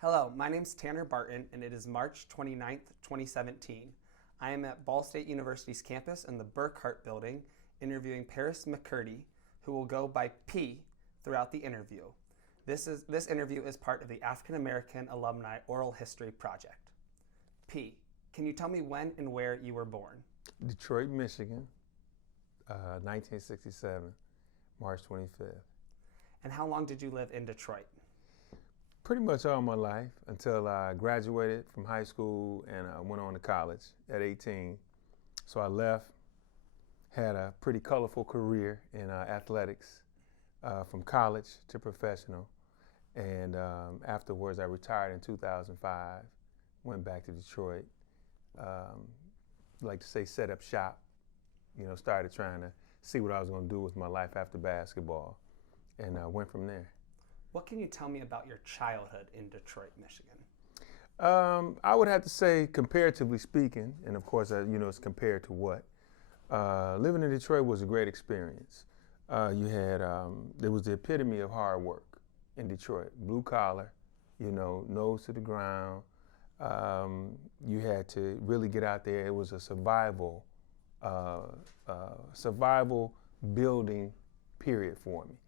Hello, my name's Tanner Barton, and it is March 29th, 2017. I am at Ball State University's campus in the Burkhart building interviewing Paris McCurdy, who will go by P throughout the interview. This interview is part of the African American Alumni Oral History Project. P, can you tell me when and where you were born? Detroit, Michigan, 1967, March 25th. And how long did you live in Detroit? Pretty much all my life until I graduated from high school and I went on to college at 18. So I left, had a pretty colorful career in athletics from college to professional. And afterwards I retired in 2005, went back to Detroit. Like to say set up shop, started trying to see what I was gonna do with my life after basketball and went from there. What can you tell me about your childhood in Detroit, Michigan? I would have to say, comparatively speaking, and of course, it's compared to what. Living in Detroit was a great experience. There was the epitome of hard work in Detroit, blue collar, nose to the ground. You had to really get out there. It was a survival building period for me.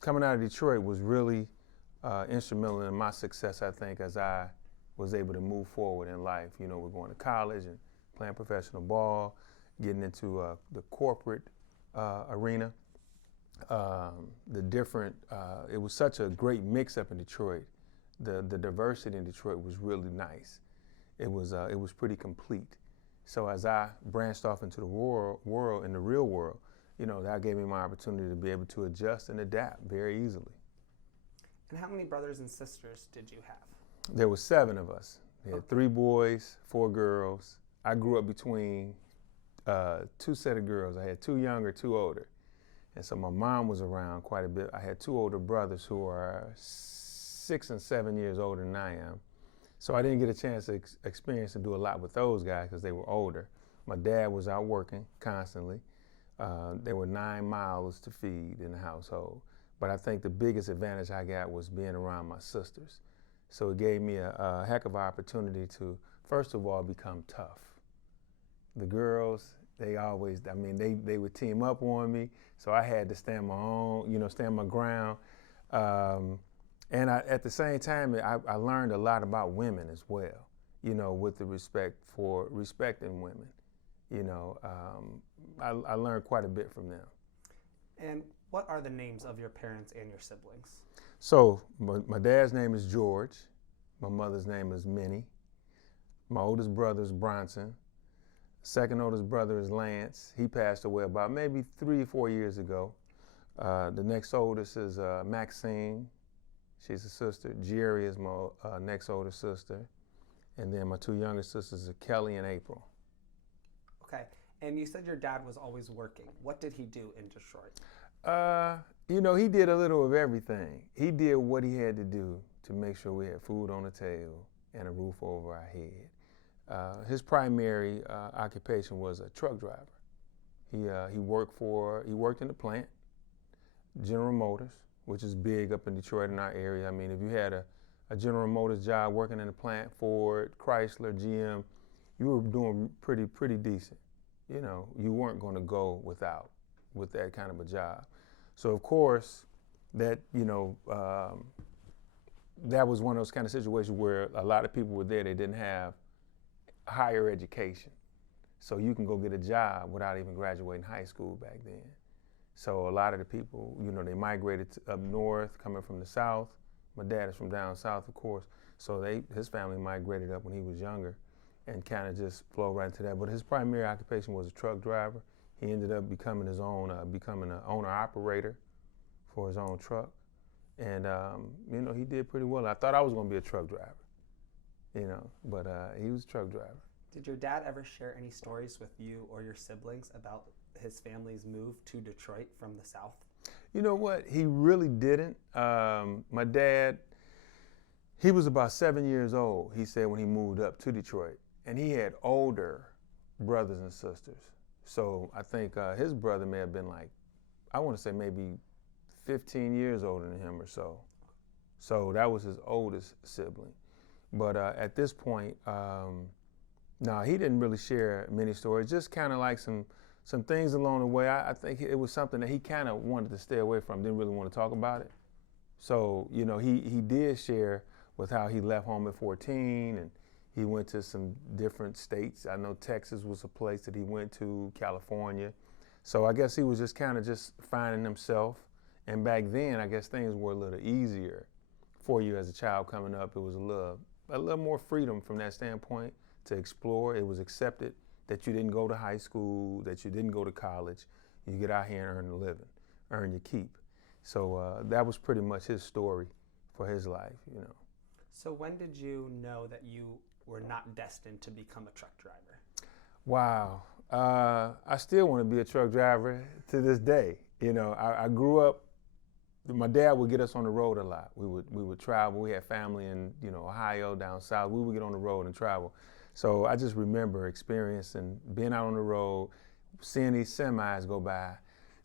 Coming out of Detroit was really instrumental in my success, I think, as I was able to move forward in life. We're going to college and playing professional ball, getting into the corporate arena. It was such a great mix up in Detroit. The diversity in Detroit was really nice. It was pretty complete. So as I branched off into the in the real world, that gave me my opportunity to be able to adjust and adapt very easily. And how many brothers and sisters did you have? There were 7 of us. We had 3 boys, 4 girls. I grew up between 2 set of girls. I had 2 younger, 2 older. And so my mom was around quite a bit. I had 2 older brothers who are 6 and 7 years older than I am. So I didn't get a chance to experience and do a lot with those guys because they were older. My dad was out working constantly. There were 9 mouths to feed in the household. But I think the biggest advantage I got was being around my sisters. So it gave me a heck of an opportunity to, first of all, become tough. The girls, they would team up on me. So I had to stand my own, stand my ground. And at the same time, I learned a lot about women as well, with the respect for respecting women. I learned quite a bit from them. And what are the names of your parents and your siblings? So my dad's name is George. My mother's name is Minnie. My oldest brother is Bronson. Second oldest brother is Lance. He passed away about maybe 3 or 4 years ago. The next oldest is Maxine. She's a sister. Jerry is my next older sister. And then my 2 younger sisters are Kelly and April. Okay, and you said your dad was always working. What did he do in Detroit? He did a little of everything. He did what he had to do to make sure we had food on the table and a roof over our head. His primary occupation was a truck driver. He worked in the plant, General Motors, which is big up in Detroit in our area. I mean, if you had a General Motors job working in the plant, Ford, Chrysler, GM, you were doing pretty decent. You weren't going to go with that kind of a job. So of course, that was one of those kind of situations where a lot of people were there. They didn't have higher education, so you can go get a job without even graduating high school back then. So a lot of the people, they migrated up north, coming from the south. My dad is from down south, of course. So his family migrated up when he was younger, and kind of just flowed right into that. But his primary occupation was a truck driver. He ended up becoming an owner-operator for his own truck. And, he did pretty well. I thought I was going to be a truck driver, but he was a truck driver. Did your dad ever share any stories with you or your siblings about his family's move to Detroit from the South? You know what? He really didn't. My dad, he was about 7 years old, he said, when he moved up to Detroit. And he had older brothers and sisters. So I think his brother may have been I want to say maybe 15 years older than him or so. So that was his oldest sibling. But at this point, no, he didn't really share many stories, just kind of like some things along the way. I think it was something that he kind of wanted to stay away from, didn't really want to talk about it. So, you know, he did share with how he left home at 14 and he went to some different states. I know Texas was a place that he went to, California. So I guess he was just kind of just finding himself. And back then, I guess things were a little easier for you as a child coming up. It was a little more freedom from that standpoint to explore. It was accepted that you didn't go to high school, that you didn't go to college. You get out here and earn a living, earn your keep. So that was pretty much his story for his life, you know. So when did you know that you were not destined to become a truck driver? Wow. I still want to be a truck driver to this day. You know, I grew up, my dad would get us on the road a lot. We would travel. We had family in, you know, Ohio, down south. We would get on the road and travel. So I just remember experiencing being out on the road, seeing these semis go by.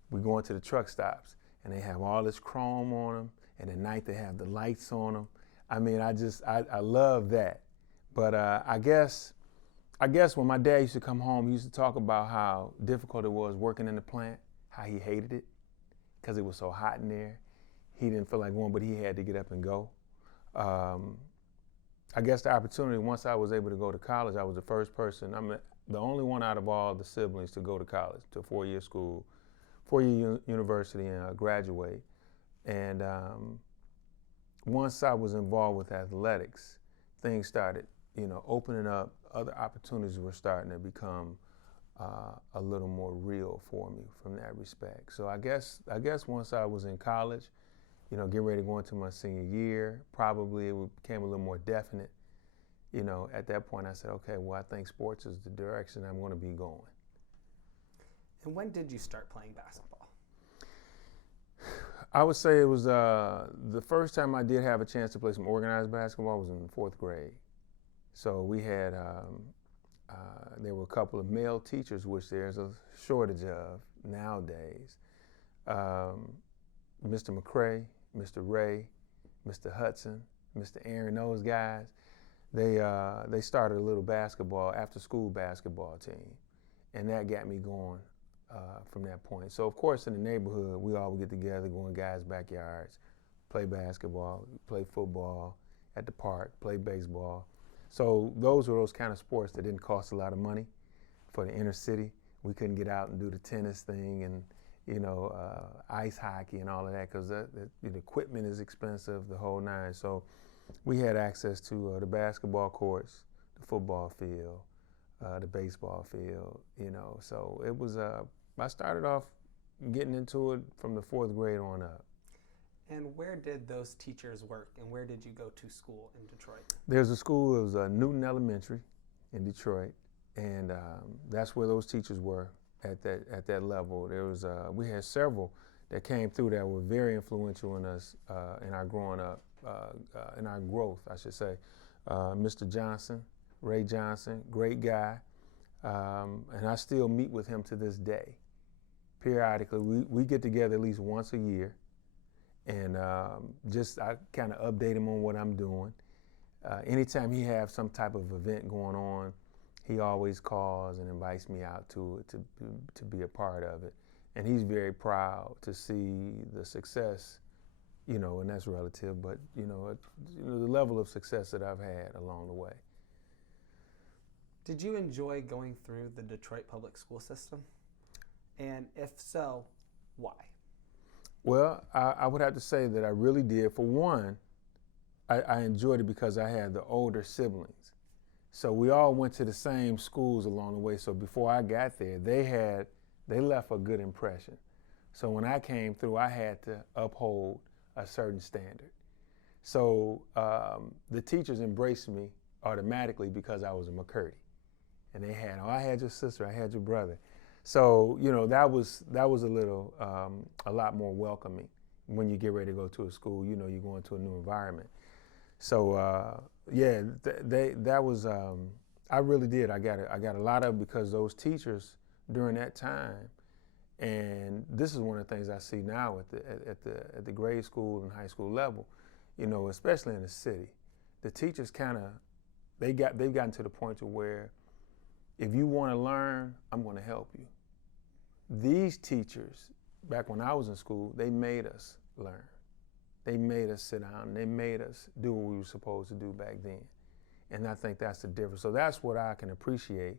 We go into the truck stops and they have all this chrome on them, and at night they have the lights on them. I mean, I love that. But I guess when my dad used to come home, he used to talk about how difficult it was working in the plant, how he hated it because it was so hot in there. He didn't feel like going, but he had to get up and go. I guess the opportunity, once I was able to go to college, I was the first person, I'm the only one out of all the siblings to go to college, to a four-year school, four-year university, and graduate. And once I was involved with athletics, things started, you know, opening up. Other opportunities were starting to become a little more real for me from that respect. So I guess once I was in college, you know, getting ready to go into my senior year, probably it became a little more definite. You know, at that point I said, okay, well, I think sports is the direction I'm going to be going. And when did you start playing basketball? I would say it was the first time I did have a chance to play some organized basketball was in fourth grade. So we had, there were a couple of male teachers, which there's a shortage of nowadays. Mr. McCurdy, Mr. Ray, Mr. Hudson, Mr. Aaron, those guys, they started a little basketball, after school basketball team. And that got me going from that point. So of course in the neighborhood, we all would get together, go in guys' backyards, play basketball, play football at the park, play baseball. So those were those kind of sports that didn't cost a lot of money for the inner city. We couldn't get out and do the tennis thing and, you know, ice hockey and all of that because the equipment is expensive, the whole nine. So we had access to the basketball courts, the football field, the baseball field, you know. So it was, I started off getting into it from the fourth grade on up. And where did those teachers work, and where did you go to school in Detroit? There's a school, it was Newton Elementary in Detroit, and that's where those teachers were at that level. There was we had several that came through that were very influential in us in our growing up, in our growth, I should say. Mr. Johnson, Ray Johnson, great guy, and I still meet with him to this day. Periodically, we get together at least once a year. And I kind of update him on what I'm doing. Anytime he has some type of event going on, he always calls and invites me out to it to be a part of it. And he's very proud to see the success, you know, and that's relative, but you know, the level of success that I've had along the way. Did you enjoy going through the Detroit public school system? And if so, why? Well, I would have to say that I really did. For one, I enjoyed it because I had the older siblings. So we all went to the same schools along the way. So before I got there, they left a good impression. So when I came through, I had to uphold a certain standard. So the teachers embraced me automatically because I was a McCurdy. And they had, oh, I had your sister, I had your brother. So, you know, that was a lot more welcoming when you get ready to go to a school. You know, you're going to a new environment. So, yeah, that was, I really did. I got a lot of, because those teachers during that time, and this is one of the things I see now at the grade school and high school level, especially in the city, the teachers they've gotten to the point to where if you want to learn, I'm going to help you. These teachers, back when I was in school, they made us learn. They made us sit down. They made us do what we were supposed to do back then. And I think that's the difference. So that's what I can appreciate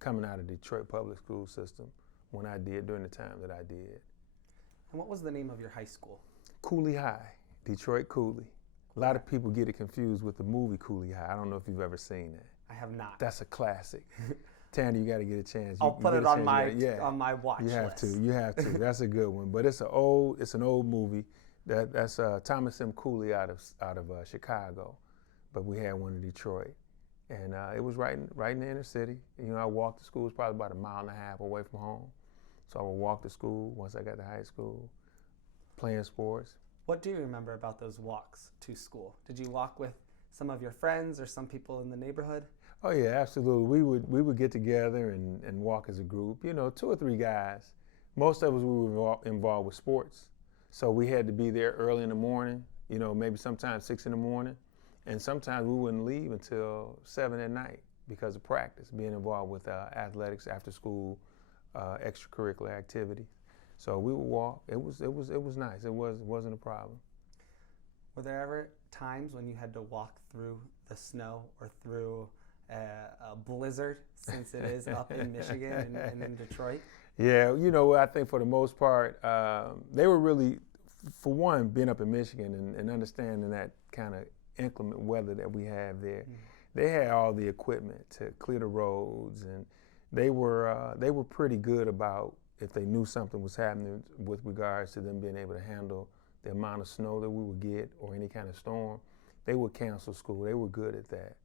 coming out of Detroit public school system when I did, during the time that I did. And what was the name of your high school? Cooley High, Detroit Cooley. A lot of people get it confused with the movie Cooley High. I don't know if you've ever seen that. I have not. That's a classic. Tanner, you got to get a chance. I'll put it on my watch list. You have to. That's a good one. But it's an old movie. That's Thomas M. Cooley out of Chicago, but we had one in Detroit, and it was right in the inner city. I walked to school. It was probably about 1.5 miles away from home, so I would walk to school once I got to high school, playing sports. What do you remember about those walks to school? Did you walk with some of your friends or some people in the neighborhood? Oh yeah, absolutely. We would get together and walk as a group. 2 or 3 guys. Most of us we were involved with sports. So we had to be there early in the morning, maybe sometimes 6 in the morning. And sometimes we wouldn't leave until 7 at night because of practice, being involved with athletics, after school, extracurricular activities. So we would walk. It was nice. It wasn't a problem. Were there ever times when you had to walk through the snow or through a blizzard, since it is up in Michigan and in Detroit? Yeah, I think for the most part, they were really, for one, being up in Michigan and understanding that kind of inclement weather that we have there. Mm-hmm. They had all the equipment to clear the roads, and they were pretty good about if they knew something was happening with regards to them being able to handle the amount of snow that we would get or any kind of storm. They would cancel school. They were good at that,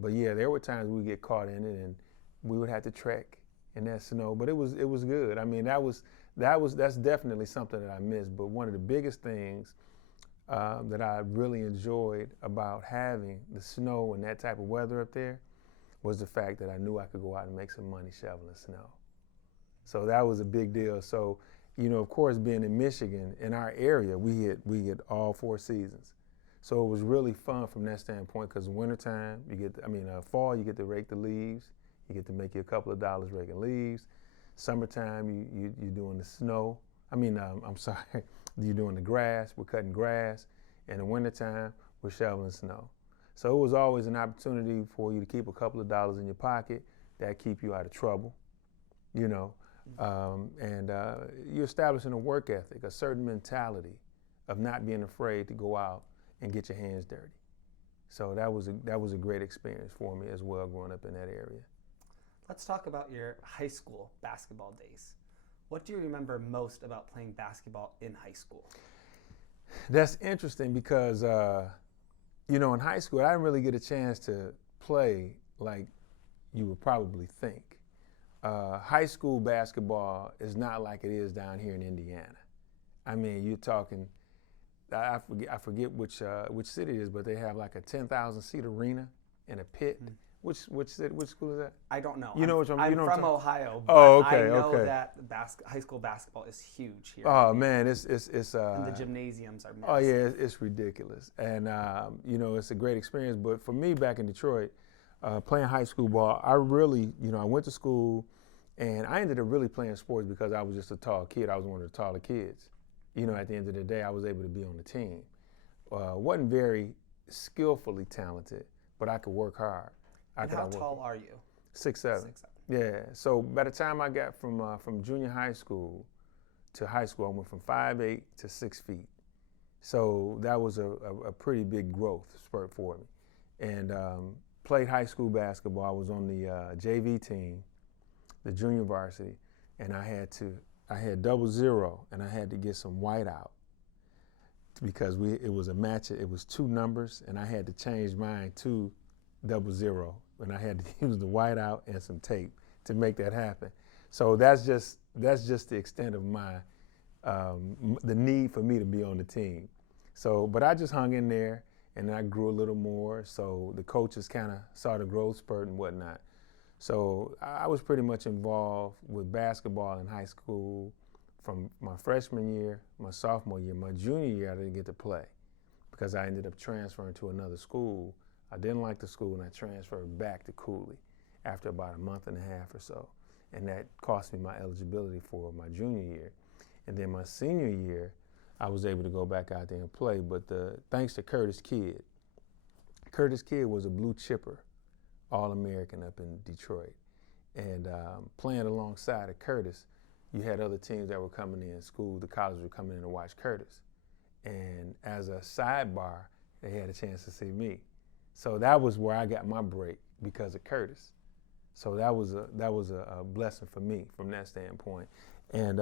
But yeah, there were times we would get caught in it, and we would have to trek in that snow, but it was good. I mean, that's definitely something that I missed. But one of the biggest things that I really enjoyed about having the snow and that type of weather up there was the fact that I knew I could go out and make some money shoveling snow. So that was a big deal. So, of course, being in Michigan, in our area, we get all 4 seasons. So it was really fun from that standpoint, because wintertime, fall, you get to rake the leaves. You get to make you a couple of dollars raking leaves. Summertime, you're doing the snow. You're doing the grass. We're cutting grass. And in the wintertime, we're shoveling snow. So it was always an opportunity for you to keep a couple of dollars in your pocket that keep you out of trouble, and you're establishing a work ethic, a certain mentality of not being afraid to go out and get your hands dirty. So that was a great experience for me as well, growing up in that area. Let's talk about your high school basketball days. What do you remember most about playing basketball in high school? That's interesting because, in high school, I didn't really get a chance to play like you would probably think. High school basketball is not like it is down here in Indiana. I mean, you're talking, I forget which city it is, but they have like a 10,000-seat arena and a pit. Mm-hmm. Which school is that? I don't know. I'm from Ohio, but I know that high school basketball is huge here. Oh man, it's and the gymnasiums are massive. Oh yeah, it's ridiculous, and it's a great experience. But for me, back in Detroit, playing high school ball, I really, I went to school, and I ended up really playing sports because I was just a tall kid. I was one of the taller kids. At the end of the day, I was able to be on the team. Wasn't very skillfully talented, but I could work hard. And how tall are you? 6'7". Yeah. So by the time I got from junior high school to high school, I went from 5'8" to 6 feet. So that was a pretty big growth spurt for me. And played high school basketball. I was on the JV team, the junior varsity, and I had 00, and I had to get some white out because it was a match. It was 2 numbers, and I had to change mine to 00, and I had to use the whiteout and some tape to make that happen. So that's just the extent of my the need for me to be on the team. So, but I just hung in there, and I grew a little more. So the coaches kind of saw the growth spurt and whatnot. So I was pretty much involved with basketball in high school from my freshman year, my sophomore year. My junior year, I didn't get to play. because I ended up transferring to another school. I didn't like the school, and I transferred back to Cooley after about a month and a half or so. And that cost me my eligibility for my junior year. And then my senior year, I was able to go back out there and play. But thanks to Curtis Kidd. Curtis Kidd was a blue chipper, All-American up in Detroit. And playing alongside of Curtis, you had other teams that were coming in, the colleges were coming in to watch Curtis. And as a sidebar, they had a chance to see me. So that was where I got my break because of Curtis. So that was a blessing for me from that standpoint. And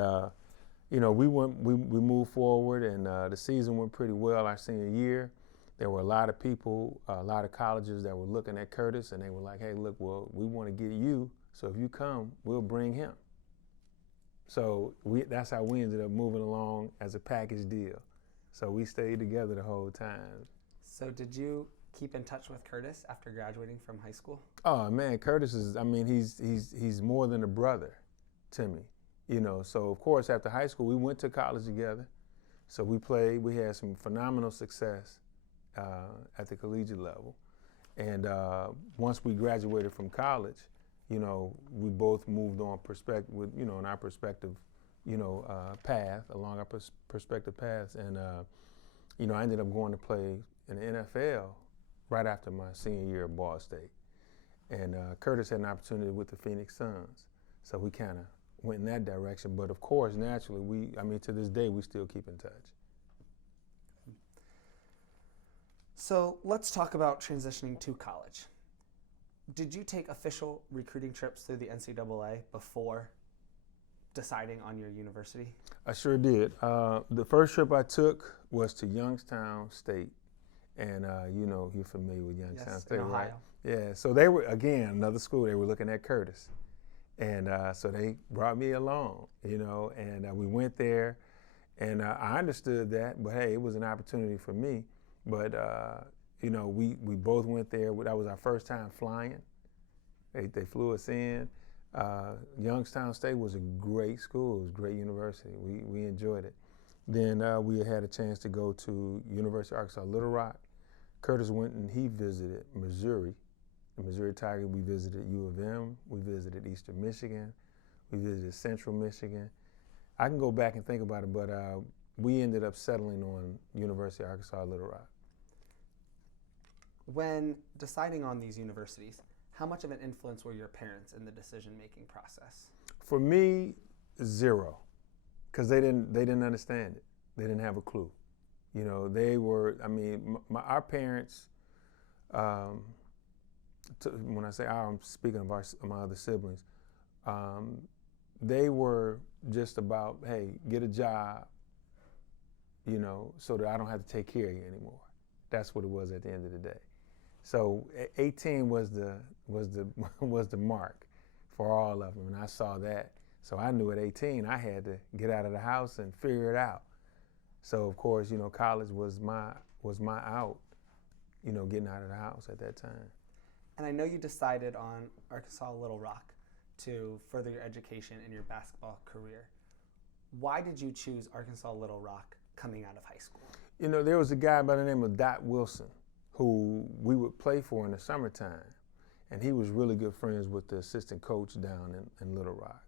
we moved forward, and the season went pretty well our senior year. There were a lot of people, a lot of colleges that were looking at Curtis, and they were like, hey, look, well, we want to get you, so if you come, we'll bring him. So that's how we ended up moving along as a package deal. So we stayed together the whole time. So did you keep in touch with Curtis after graduating from high school? Oh man, Curtis is, he's more than a brother to me. So of course after high school we went to college together. So we played, we had some phenomenal success at the collegiate level. And once we graduated from college, we both moved on in our perspective, path, along our perspective paths. And, I ended up going to play in the NFL right after my senior year at Ball State. And Curtis had an opportunity with the Phoenix Suns. So we kind of went in that direction. But of course, naturally, to this day, we still keep in touch. So let's talk about transitioning to college. Did you take official recruiting trips through the NCAA before deciding on your university? I sure did. The first trip I took was to Youngstown State. And you're familiar with Youngstown State, in Ohio. Right? Yeah, so they were, again, another school, they were looking at Curtis. And so they brought me along, and we went there. And I understood that, but hey, it was an opportunity for me. But, we both went there. That was our first time flying. They flew us in. Youngstown State was a great school. It was a great university. We enjoyed it. Then we had a chance to go to University of Arkansas Little Rock. Curtis went and he visited Missouri. The Missouri Tigers, we visited U of M. We visited Eastern Michigan. We visited Central Michigan. I can go back and think about it, but we ended up settling on University of Arkansas Little Rock. When deciding on these universities, how much of an influence were your parents in the decision-making process? For me, zero, because they didn't understand it. They didn't have a clue. They were, our parents, when I say our, I'm speaking of my other siblings, they were just about, hey, get a job, so that I don't have to take care of you anymore. That's what it was at the end of the day. So 18 was the mark for all of them, and I saw that. So I knew at 18 I had to get out of the house and figure it out. So of course, college was my out, getting out of the house at that time. And I know you decided on Arkansas Little Rock to further your education in your basketball career. Why did you choose Arkansas Little Rock coming out of high school? There was a guy by the name of Dot Wilson who we would play for in the summertime. And he was really good friends with the assistant coach down in Little Rock.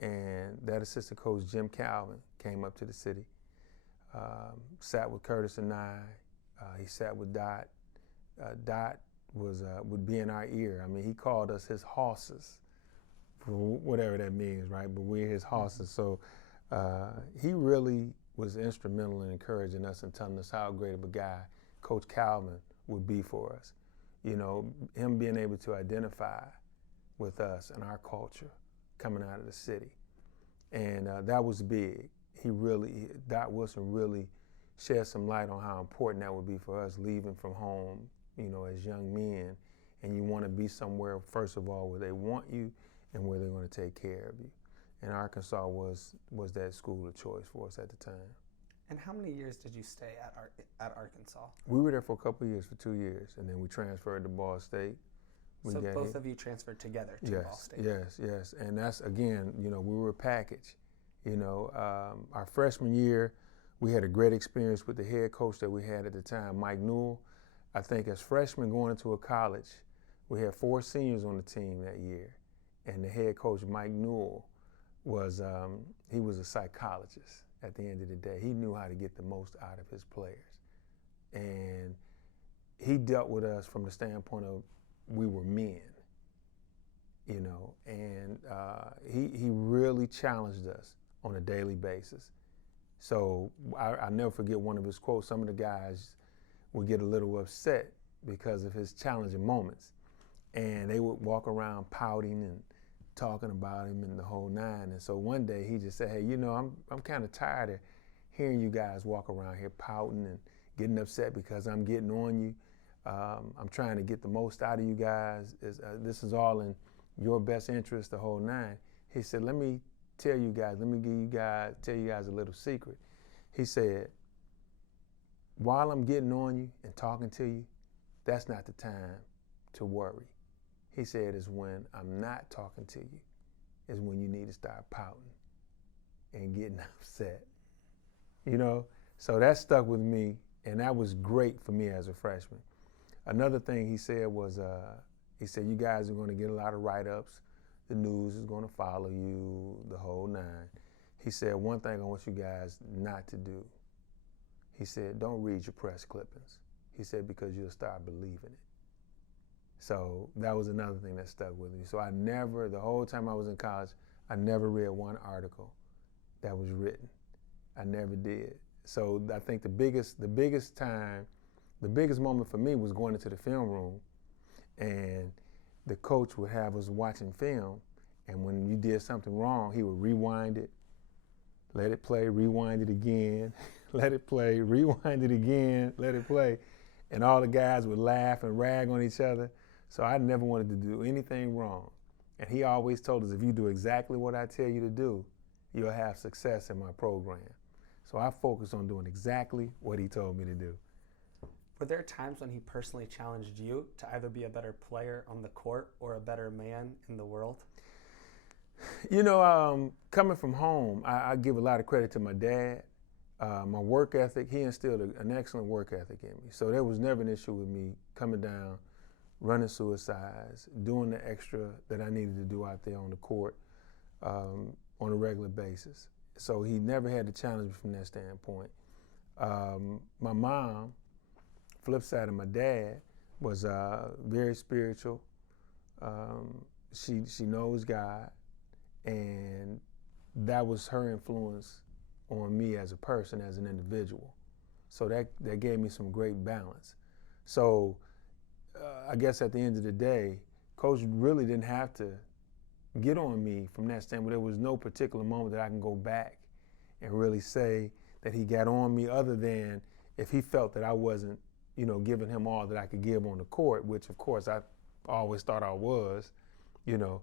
And that assistant coach, Jim Calvin, came up to the city, sat with Curtis and I. He sat with Dot. Dot would be in our ear. He called us his horses, for whatever that means, right? But we're his horses. So he really was instrumental in encouraging us and telling us how great of a guy Coach Calvin would be for us. Him being able to identify with us and our culture coming out of the city. And that was big. Dot Wilson really shed some light on how important that would be for us leaving from home, as young men. And you want to be somewhere, first of all, where they want you and where they're going to take care of you. And Arkansas was that school of choice for us at the time. And how many years did you stay at Arkansas? We were there for a couple of years, for 2 years, and then we transferred to Ball State. So both of you transferred together to Ball State? Yes. And that's, again, we were a package. Our freshman year, We had a great experience with the head coach that we had at the time, Mike Newell. I think as freshmen going into a college, we had 4 seniors on the team that year. And the head coach, Mike Newell, he was a psychologist at the end of the day. He knew how to get the most out of his players. And he dealt with us from the standpoint of we were men, you know, and he really challenged us on a daily basis. So I'll never forget one of his quotes. Some of the guys would get a little upset because of his challenging moments. And they would walk around pouting and talking about him and the whole nine. And so one day he just said, hey, you know, I'm kind of tired of hearing you guys walk around here pouting and getting upset because I'm getting on you. I'm trying to get the most out of you guys. This is all in your best interest, the whole nine. He said, let me tell you guys a little secret. He said, while I'm getting on you and talking to you, that's not the time to worry. He said, is when I'm not talking to you, is when you need to start pouting and getting upset. You know, so that stuck with me, and that was great for me as a freshman. Another thing he said was, he said, you guys are going to get a lot of write-ups. The news is going to follow you, the whole nine. He said, one thing I want you guys not to do. He said, don't read your press clippings. He said, because you'll start believing it. So that was another thing that stuck with me. So the whole time I was in college, I never read one article that was written. I never did. So I think the biggest moment for me was going into the film room, and the coach would have us watching film, and when you did something wrong, he would rewind it, let it play, rewind it again, let it play, rewind it again, let it play, and all the guys would laugh and rag on each other. So I never wanted to do anything wrong. And he always told us, if you do exactly what I tell you to do, you'll have success in my program. So I focused on doing exactly what he told me to do. Were there times when he personally challenged you to either be a better player on the court or a better man in the world? You know, coming from home, I give a lot of credit to my dad. My work ethic, he instilled an excellent work ethic in me. So there was never an issue with me coming down, running suicides, doing the extra that I needed to do out there on the court on a regular basis. So he never had to challenge me from that standpoint. My mom, flip side of my dad, was very spiritual. She knows God, and that was her influence on me as a person, as an individual. So that gave me some great balance. So I guess at the end of the day, Coach really didn't have to get on me from that standpoint. There was no particular moment that I can go back and really say that he got on me, other than if he felt that I wasn't, you know, giving him all that I could give on the court, which of course I always thought I was, you know,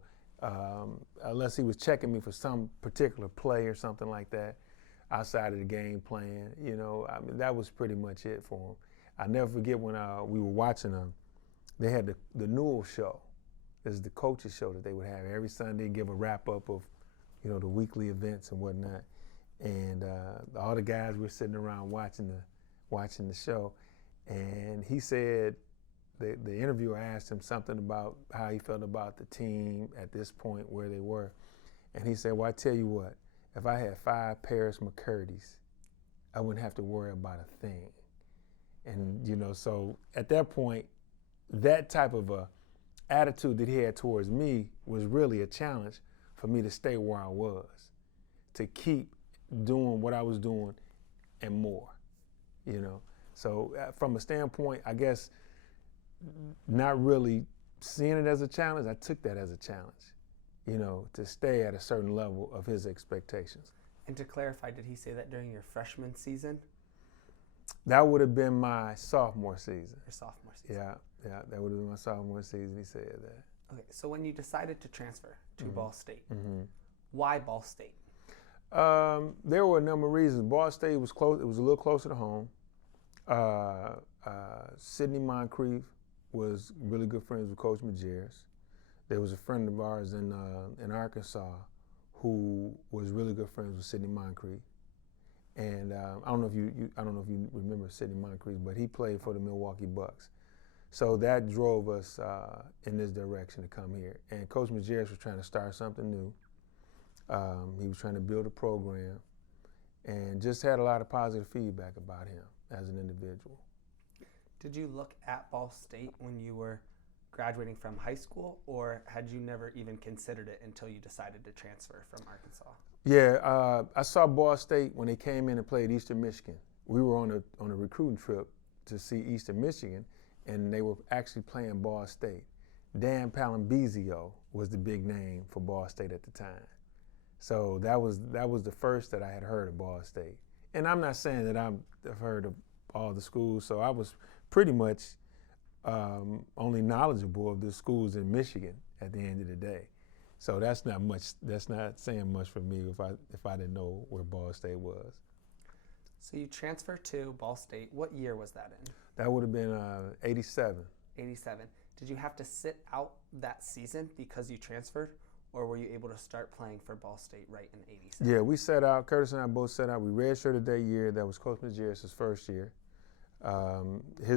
unless he was checking me for some particular play or something like that outside of the game plan, you know. I mean, that was pretty much it for him. I never forget when we were watching them, they had the Newell show. This is the coaches show that they would have every Sunday, give a wrap up of, you know, the weekly events and whatnot. And all the guys were sitting around watching the show. And he said, the interviewer asked him something about how he felt about the team at this point where they were. And he said, well, I tell you what, if I had 5 Paris McCurdys, I wouldn't have to worry about a thing. And, you know, so at that point, that type of a attitude that he had towards me was really a challenge for me to stay where I was, to keep doing what I was doing and more, you know. So from a standpoint, I guess, not really seeing it as a challenge, I took that as a challenge, you know, to stay at a certain level of his expectations. And to clarify, did he say that during your freshman season? That would have been my sophomore season. Your sophomore season. Yeah, that would have been my sophomore season. He said that. Okay, so when you decided to transfer to Ball State, Mm-hmm. why Ball State? There were a number of reasons. Ball State was close. It was a little closer to home. Sidney Moncrief was really good friends with Coach Majerus. There was a friend of ours in Arkansas who was really good friends with Sidney Moncrief. And I don't know if you remember Sidney Moncrief, but he played for the Milwaukee Bucks. So that drove us in this direction to come here. And Coach Majerus was trying to start something new. He was trying to build a program, and just had a lot of positive feedback about him as an individual. Did you look at Ball State when you were graduating from high school, or had you never even considered it until you decided to transfer from Arkansas? Yeah, I saw Ball State when they came in and played Eastern Michigan. We were on a recruiting trip to see Eastern Michigan, and they were actually playing Ball State. Dan Palambizio was the big name for Ball State at the time. So that was the first that I had heard of Ball State. And I'm not saying that I've heard of all the schools, so I was pretty much only knowledgeable of the schools in Michigan at the end of the day. So that's not saying much for me if I didn't know where Ball State was. So you transferred to Ball State. What year was that in? That would have been 87. 87. Did you have to sit out that season because you transferred, or were you able to start playing for Ball State right in 87? Yeah, we set out. Curtis and I both set out. We redshirted that year. That was Coach Majerus' first year. The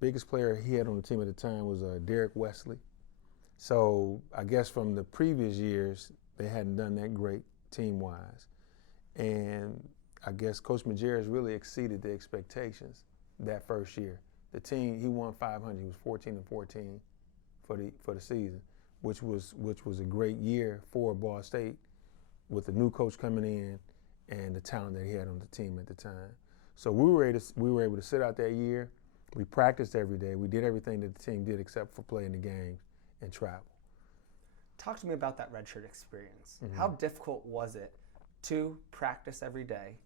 biggest player he had on the team at the time was Derek Wesley. So I guess from the previous years, they hadn't done that great team-wise. And I guess Coach Majerus really exceeded the expectations that first year. The team, he won 500. He was 14-14 for the season, which was a great year for Ball State with the new coach coming in and the talent that he had on the team at the time. So we were able to sit out that year. We practiced every day. We did everything that the team did except for playing the games and travel. Talk to me about that redshirt experience. Mm-hmm. How difficult was it to practice every day,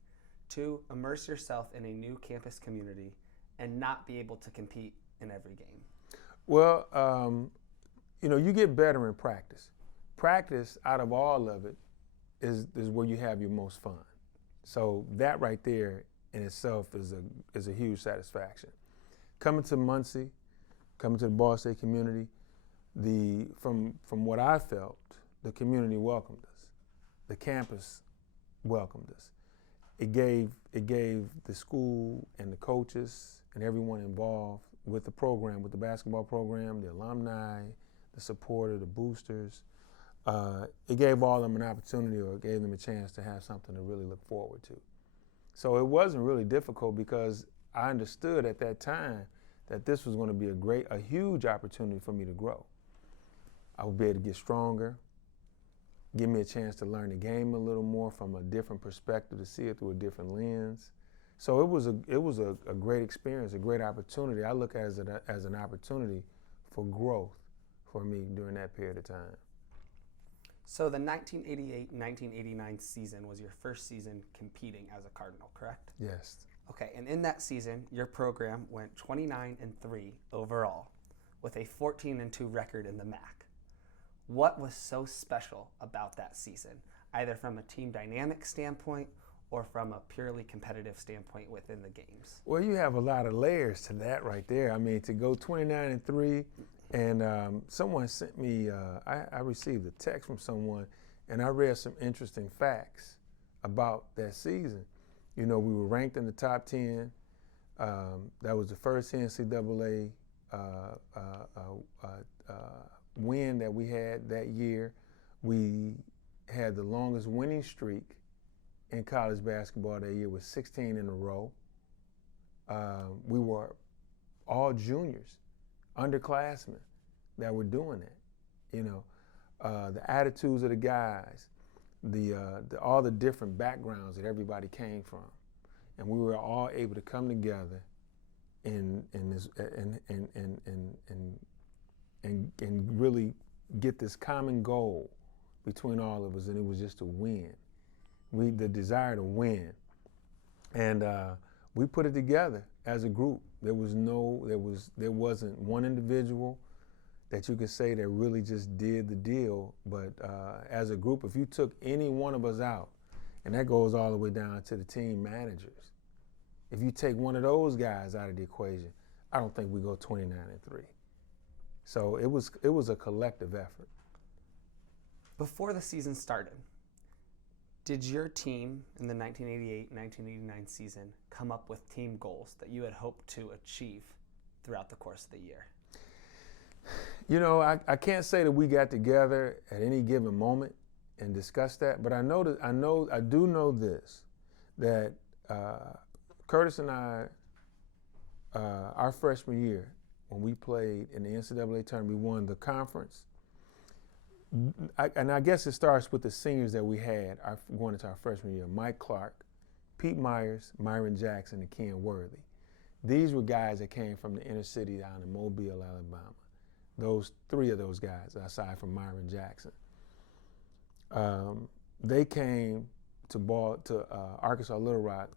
to immerse yourself in a new campus community, and not be able to compete in every game? Well, you get better in practice. Practice, out of all of it, is where you have your most fun. So that right there in itself is a huge satisfaction. Coming to Muncie, coming to the Ball State community, from what I felt, the community welcomed us. The campus welcomed us. It gave the school and the coaches and everyone involved with the program, with the basketball program, the alumni, the supporter, the boosters, it gave all of them an opportunity, or it gave them a chance to have something to really look forward to. So it wasn't really difficult because I understood at that time that this was going to be a huge opportunity for me to grow. I would be able to get stronger, give me a chance to learn the game a little more from a different perspective, to see it through a different lens. So it was a great experience, a great opportunity. I look at it as an opportunity for growth for me during that period of time. So the 1988-1989 season was your first season competing as a Cardinal, correct? Yes. Okay, and in that season, your program went 29-3 overall with a 14-2 record in the MAC. What was so special about that season, either from a team dynamic standpoint or from a purely competitive standpoint within the games? Well, you have a lot of layers to that right there. I mean, to go 29-3, and someone sent me, I received a text from someone, and I read some interesting facts about that season. We were ranked in the top 10. That was the first NCAA win that we had that year. We had the longest winning streak in college basketball that year, with 16 in a row. We were all juniors, underclassmen that were doing that. The attitudes of the guys, all the different backgrounds that everybody came from, and we were all able to come together and really get this common goal between all of us, and it was just to win. The desire to win, and we put it together as a group. There wasn't one individual that you could say that really just did the deal, but as a group, if you took any one of us out, and that goes all the way down to the team managers, if you take one of those guys out of the equation, I don't think we go 29-3. So it was a collective effort. Before the season started, Did your team in the 1988-1989 season come up with team goals that you had hoped to achieve throughout the course of the year? You know, I can't say that we got together at any given moment and discussed that, but I do know this, that Curtis and I, our freshman year, when we played in the NCAA tournament, we won the conference. And I guess it starts with the seniors that we had going into our freshman year: Mike Clark, Pete Myers, Myron Jackson, and Ken Worthy. These were guys that came from the inner city down in Mobile, Alabama. Those three of those guys, aside from Myron Jackson, they came to Arkansas Little Rock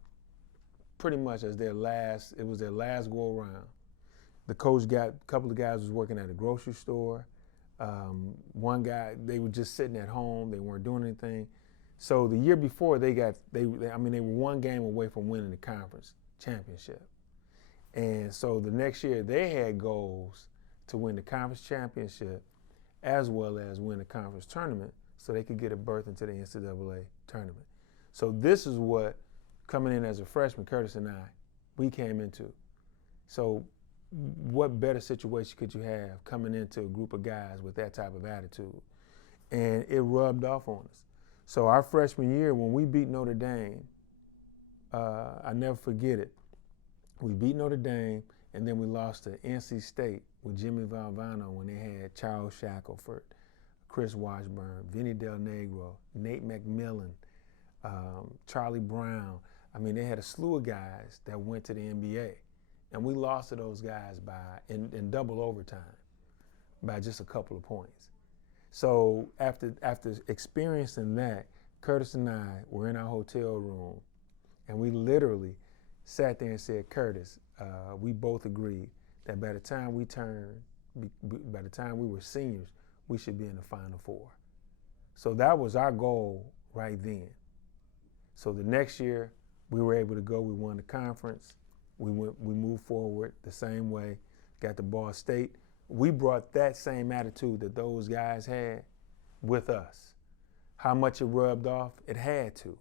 pretty much as their last go around. The coach a couple of guys was working at a grocery store. One guy, they were just sitting at home. They weren't doing anything. So the year before, they were one game away from winning the conference championship. And so the next year, they had goals to win the conference championship as well as win the conference tournament so they could get a berth into the NCAA tournament. So this is what, coming in as a freshman, Curtis and I, we came into. So what better situation could you have coming into a group of guys with that type of attitude? And it rubbed off on us. So our freshman year, when we beat Notre Dame, I never forget it. We beat Notre Dame, and then we lost to NC State with Jimmy Valvano when they had Charles Shackelford, Chris Washburn, Vinny Del Negro, Nate McMillan, Charlie Brown. I mean, they had a slew of guys that went to the NBA. And we lost to those guys in double overtime by just a couple of points. So after experiencing that, Curtis and I were in our hotel room, and we literally sat there and said, Curtis, we both agreed that by the time we were seniors, we should be in the Final Four. So that was our goal right then. So the next year, we were able to go. We won the conference. We moved forward the same way, got to Ball State. We brought that same attitude that those guys had with us. How much it rubbed off? It had to,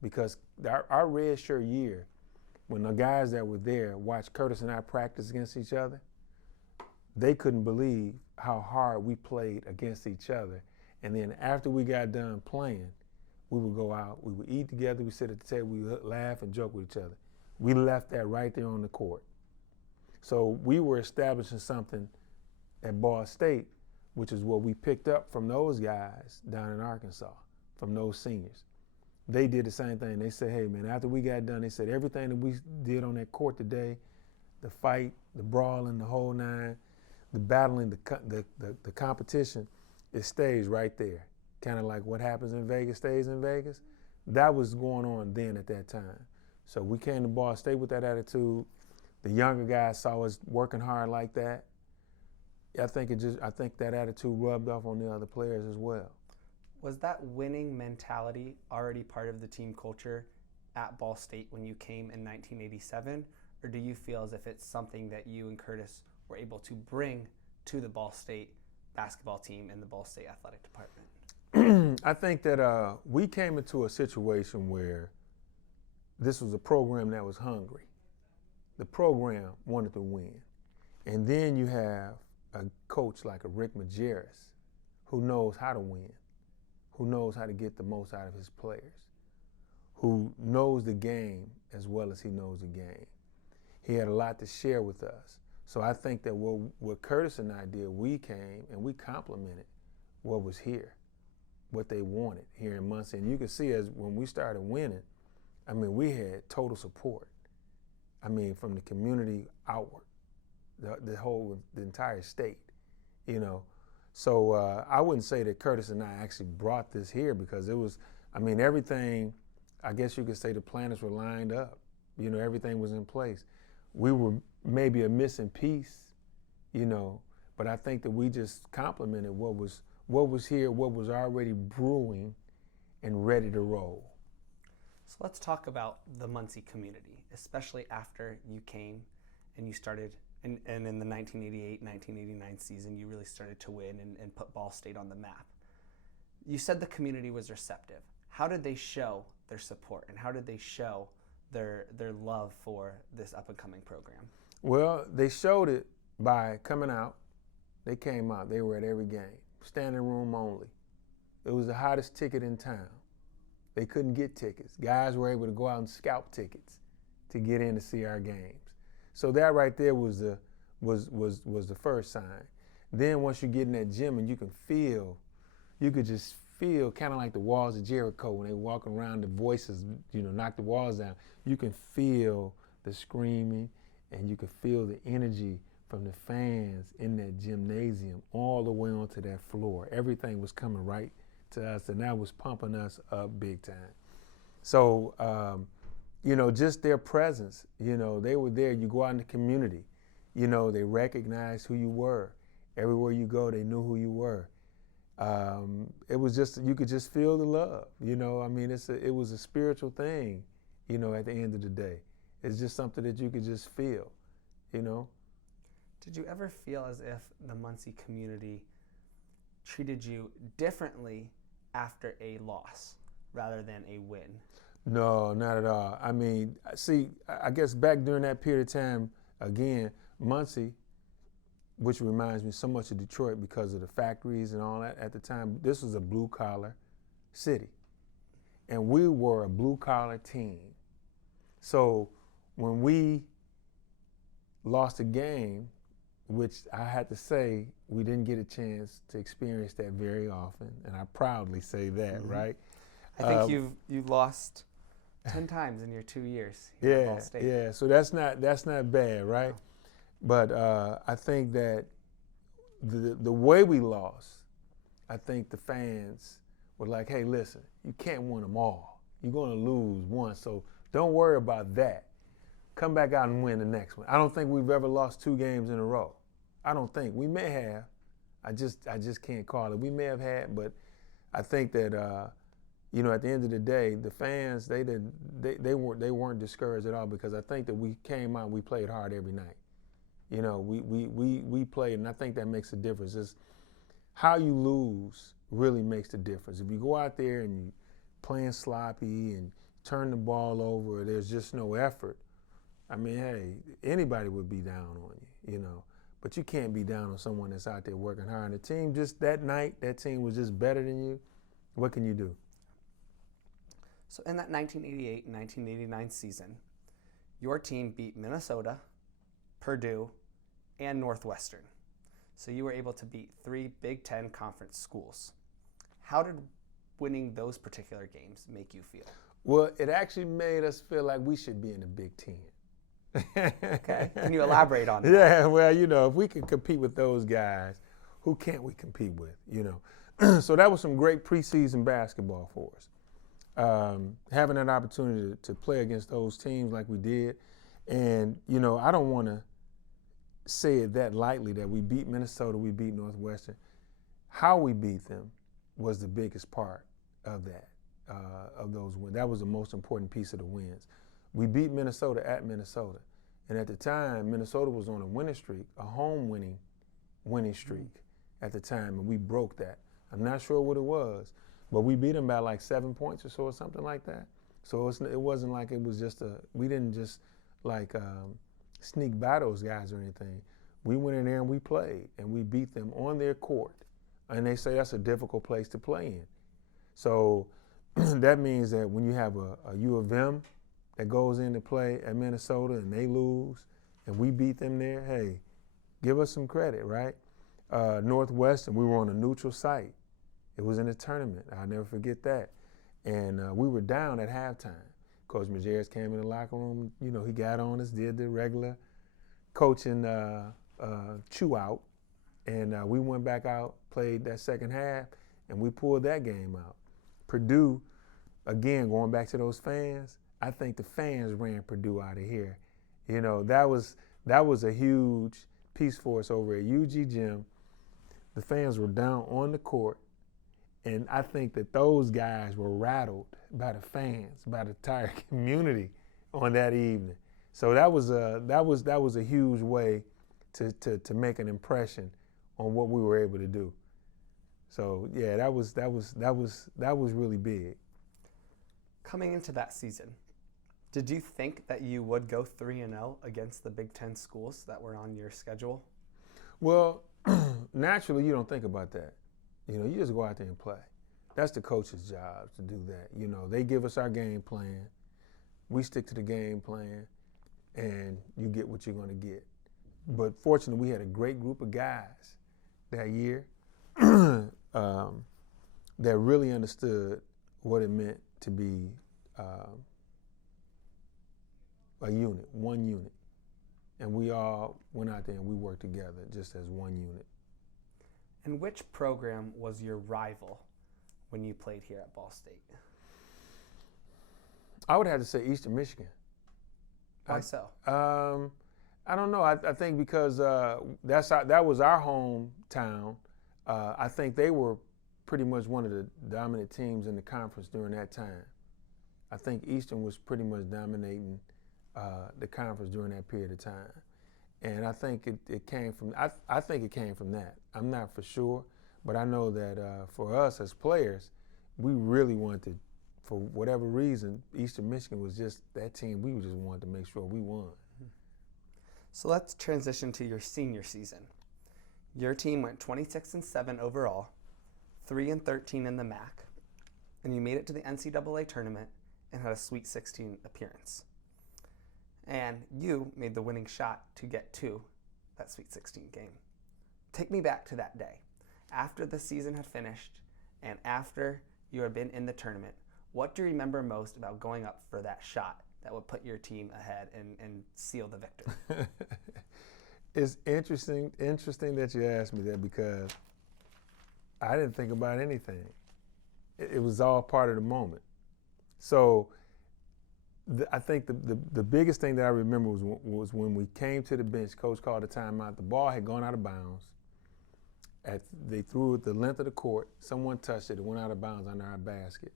because our red shirt year, when the guys that were there watched Curtis and I practice against each other, they couldn't believe how hard we played against each other. And then after we got done playing, we would go out, we would eat together, we sit at the table, we would laugh and joke with each other. We left that right there on the court. So we were establishing something at Ball State, which is what we picked up from those guys down in Arkansas, from those seniors. They did the same thing. They said, hey, man, after we got done, they said everything that we did on that court today, the fight, the brawling, the whole nine, the battling, the competition, it stays right there. Kind of like what happens in Vegas stays in Vegas. That was going on then at that time. So we came to Ball State with that attitude. The younger guys saw us working hard like that. I think that attitude rubbed off on the other players as well. Was that winning mentality already part of the team culture at Ball State when you came in 1987, or do you feel as if it's something that you and Curtis were able to bring to the Ball State basketball team and the Ball State athletic department? I think that we came into a situation where this was a program that was hungry. The program wanted to win. And then you have a coach like a Rick Majerus who knows how to win, who knows how to get the most out of his players, who knows the game as well as he knows the game. He had a lot to share with us. So I think that what Curtis and I did, we came and we complimented what was here, what they wanted here in Muncie. And you can see as when we started winning, I mean, we had total support. I mean, from the community outward, the entire state, you know. So I wouldn't say that Curtis and I actually brought this here, because it was, I mean, everything, I guess you could say the planets were lined up. You know, everything was in place. We were maybe a missing piece, you know, but I think that we just complimented what was here, what was already brewing and ready to roll. So let's talk about the Muncie community, especially after you came and you started, and in the 1988-1989 season, you really started to win and put Ball State on the map. You said the community was receptive. how did they show their support and how did they show their love for this up and coming program? Well, they showed it by coming out. They came out. They were at every game, standing room only. It was the hottest ticket in town. They couldn't get tickets. Guys were able to go out and scalp tickets to get in to see our games. So that right there was the first sign. Then once you get in that gym and you could just feel kind of like the walls of Jericho when they walk around, the voices, knock the walls down. You can feel the screaming and you can feel the energy from the fans in that gymnasium all the way onto that floor. Everything was coming right to us, and that was pumping us up big time. So, just their presence, they were there. You go out in the community, they recognized who you were. Everywhere you go, they knew who you were. It was just, you could just feel the love, it was a spiritual thing, at the end of the day. It's just something that you could just feel, Did you ever feel as if the Muncie community treated you differently after a loss rather than a win? No, not at all. I mean, see, I guess back during that period of time, again, Muncie, which reminds me so much of Detroit because of the factories and all that at the time, this was a blue-collar city. And we were a blue-collar team. So when we lost a game, which I had to say, we didn't get a chance to experience that very often, and I proudly say that, Mm-hmm. right? I think you've lost 10 times in your 2 years here at Ball State. Yeah, so that's not bad, right? No. But I think that the way we lost, I think the fans were like, hey, listen, you can't win them all. You're going to lose one, so don't worry about that. Come back out and win the next one. I don't think we've ever lost 2 games in a row. I don't think. We may have. I just can't call it. We may have had, but I think that at the end of the day, the fans they weren't discouraged at all because I think that we came out and we played hard every night. We played, and I think that makes a difference. It's how you lose really makes the difference. If you go out there and you playing sloppy and turn the ball over, there's just no effort. I mean, hey, anybody would be down on you, But you can't be down on someone that's out there working hard. And the team just that night, that team was just better than you. What can you do? So in that 1988 and 1989 season, your team beat Minnesota, Purdue, and Northwestern. So you were able to beat 3 Big Ten conference schools. How did winning those particular games make you feel? Well, it actually made us feel like we should be in the Big Ten. Okay, can you elaborate on that? Yeah, well, if we can compete with those guys, who can't we compete with, So that was some great preseason basketball for us. Having that opportunity to play against those teams like we did. And, I don't want to say it that lightly that we beat Minnesota, we beat Northwestern. How we beat them was the biggest part of that, of those wins. That was the most important piece of the wins. We beat Minnesota at Minnesota. And at the time, Minnesota was on a winning streak, a home winning streak at the time, and we broke that. I'm not sure what it was, but we beat them by like 7 points or so or something like that. So it wasn't like it was just we didn't just like sneak by those guys or anything. We went in there and we played, and we beat them on their court. And they say that's a difficult place to play in. So that means that when you have a U of M that goes in to play at Minnesota and they lose and we beat them there, hey, give us some credit, right? Northwestern, we were on a neutral site. It was in a tournament. I'll never forget that. And we were down at halftime. Coach Majerus came in the locker room. He got on us, did the regular coaching chew out. And we went back out, played that second half, and we pulled that game out. Purdue, again, going back to those fans, I think the fans ran Purdue out of here. That was a huge piece for us over at UG Gym. The fans were down on the court, and I think that those guys were rattled by the fans, by the entire community on that evening. So that was a huge way to make an impression on what we were able to do. So yeah, that was really big. Coming into that season, did you think that you would go 3-0 against the Big Ten schools that were on your schedule? Well, naturally, you don't think about that. You just go out there and play. That's the coach's job to do that. They give us our game plan. We stick to the game plan, and you get what you're going to get. But fortunately, we had a great group of guys that year that really understood what it meant to be a unit, one unit. And we all went out there and we worked together just as one unit. And which program was your rival when you played here at Ball State? I would have to say Eastern Michigan. Why so? I don't know. I think because that was our hometown. I think they were pretty much one of the dominant teams in the conference during that time. I think Eastern was pretty much dominating the conference during that period of time. And I think it came from, I think it came from that. I'm not for sure, but I know that for us as players, we really wanted, for whatever reason, Eastern Michigan was just that team. We just wanted to make sure we won. So let's transition to your senior season. Your team went 26-7 overall, 3-13 in the MAC, and you made it to the NCAA tournament and had a Sweet 16 appearance. And you made the winning shot to get to that Sweet 16 game. Take me back to that day. After the season had finished and after you had been in the tournament, what do you remember most about going up for that shot that would put your team ahead and seal the victory? It's interesting that you asked me that because I didn't think about anything. It was all part of the moment. So I think the biggest thing that I remember was when we came to the bench, Coach called a timeout. The ball had gone out of bounds. They threw it the length of the court. Someone touched it. It went out of bounds under our basket.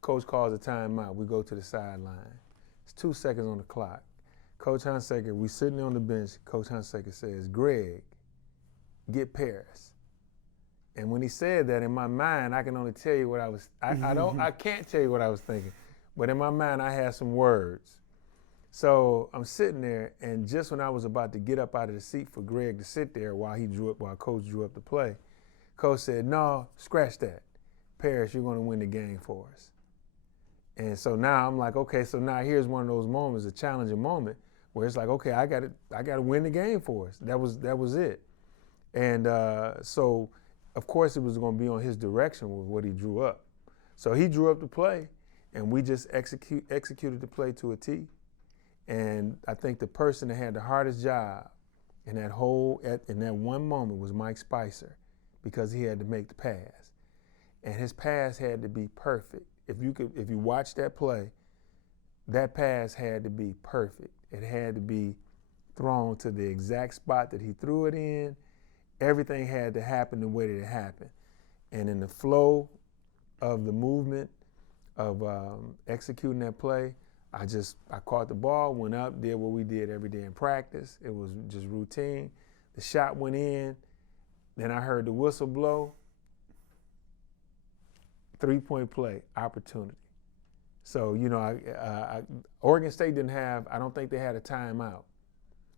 Coach calls a timeout. We go to the sideline. It's 2 seconds on the clock. Coach Hunsaker, we sitting on the bench. Coach Hunsaker says, "Greg, get Paris." And when he said that, in my mind, I can only tell you what I was. I can't tell you what I was thinking. But in my mind, I had some words. So I'm sitting there, and just when I was about to get up out of the seat for Greg to sit there while Coach drew up the play, Coach said, "No, scratch that. Paris, you're going to win the game for us." And so now I'm like, okay, so now here's one of those moments, a challenging moment, where it's like, okay, I got to win the game for us. That was it. And so, of course, it was going to be on his direction with what he drew up. So he drew up the play. And we just executed the play to a T. And I think the person that had the hardest job in that one moment was Mike Spicer, because he had to make the pass. And his pass had to be perfect. If you watch that play, that pass had to be perfect. It had to be thrown to the exact spot that he threw it in. Everything had to happen the way that it happened. And in the flow of the movement of executing that play, I caught the ball, went up, did what we did every day in practice. It was just routine. The shot went in. Then I heard the whistle blow. 3-point play, opportunity. So, Oregon State I don't think they had a timeout.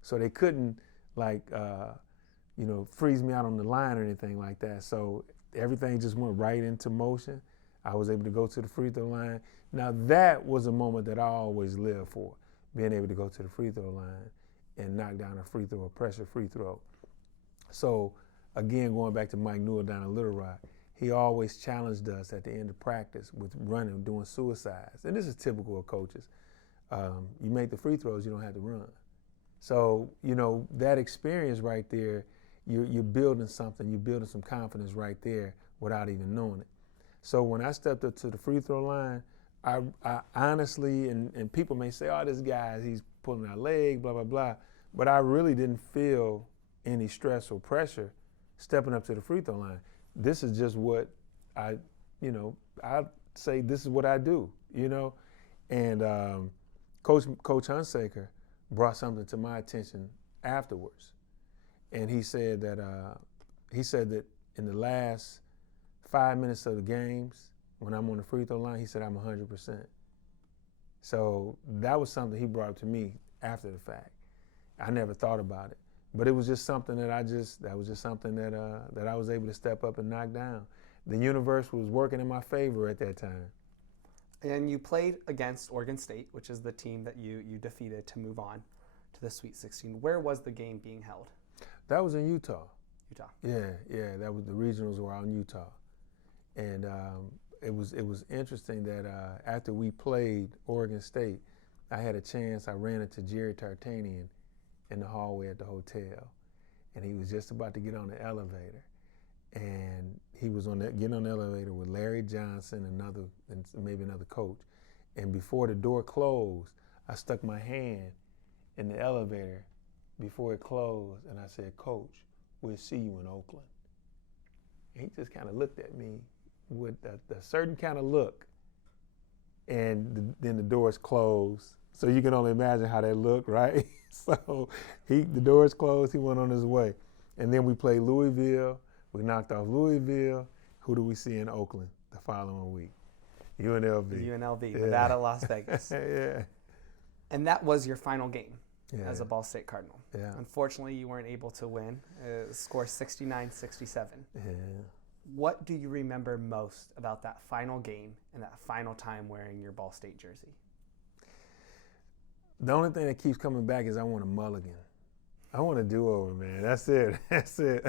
So they couldn't freeze me out on the line or anything like that. So everything just went right into motion. I was able to go to the free throw line. Now that was a moment that I always lived for, being able to go to the free throw line and knock down a free throw, a pressure free throw. So again, going back to Mike Newell down in Little Rock, he always challenged us at the end of practice with running, doing suicides. And this is typical of coaches. You make the free throws, you don't have to run. So, that experience right there, you're building something, you're building some confidence right there without even knowing it. So when I stepped up to the free throw line, I honestly, and people may say, oh, this guy, he's pulling our leg, blah, blah, blah. But I really didn't feel any stress or pressure stepping up to the free throw line. This is just what I say this is what I do, And Coach Hunsaker brought something to my attention afterwards. And he said that in the last 5 minutes of the games, when I'm on the free throw line, he said I'm 100%. So that was something he brought up to me after the fact. I never thought about it, but it was just something that was just something that I was able to step up and knock down. The universe was working in my favor at that time. And you played against Oregon State, which is the team that you defeated to move on to the Sweet 16. Where was the game being held? That was in Utah. Utah. Yeah. That was the regionals were out in Utah, and it was interesting that after we played Oregon State, I had a chance. I ran into Jerry Tartanian in the hallway at the hotel, and he was just about to get on the elevator, and he was getting on the elevator with Larry Johnson and maybe another coach, and before the door closed, I stuck my hand in the elevator before it closed, and I said, "Coach, we'll see you in Oakland." And he just kind of looked at me with a certain kind of look, and then the doors closed. So you can only imagine how that looked, right? So the doors closed, he went on his way. And then we played Louisville. We knocked off Louisville. Who do we see in Oakland the following week? UNLV. UNLV, Nevada, Las Vegas. Yeah. And that was your final game as a Ball State Cardinal. Yeah. Unfortunately, you weren't able to win. Score 69-67. Yeah. What do you remember most about that final game and that final time wearing your Ball State jersey? The only thing that keeps coming back is I want a mulligan. I want a do-over, man. That's it. That's it.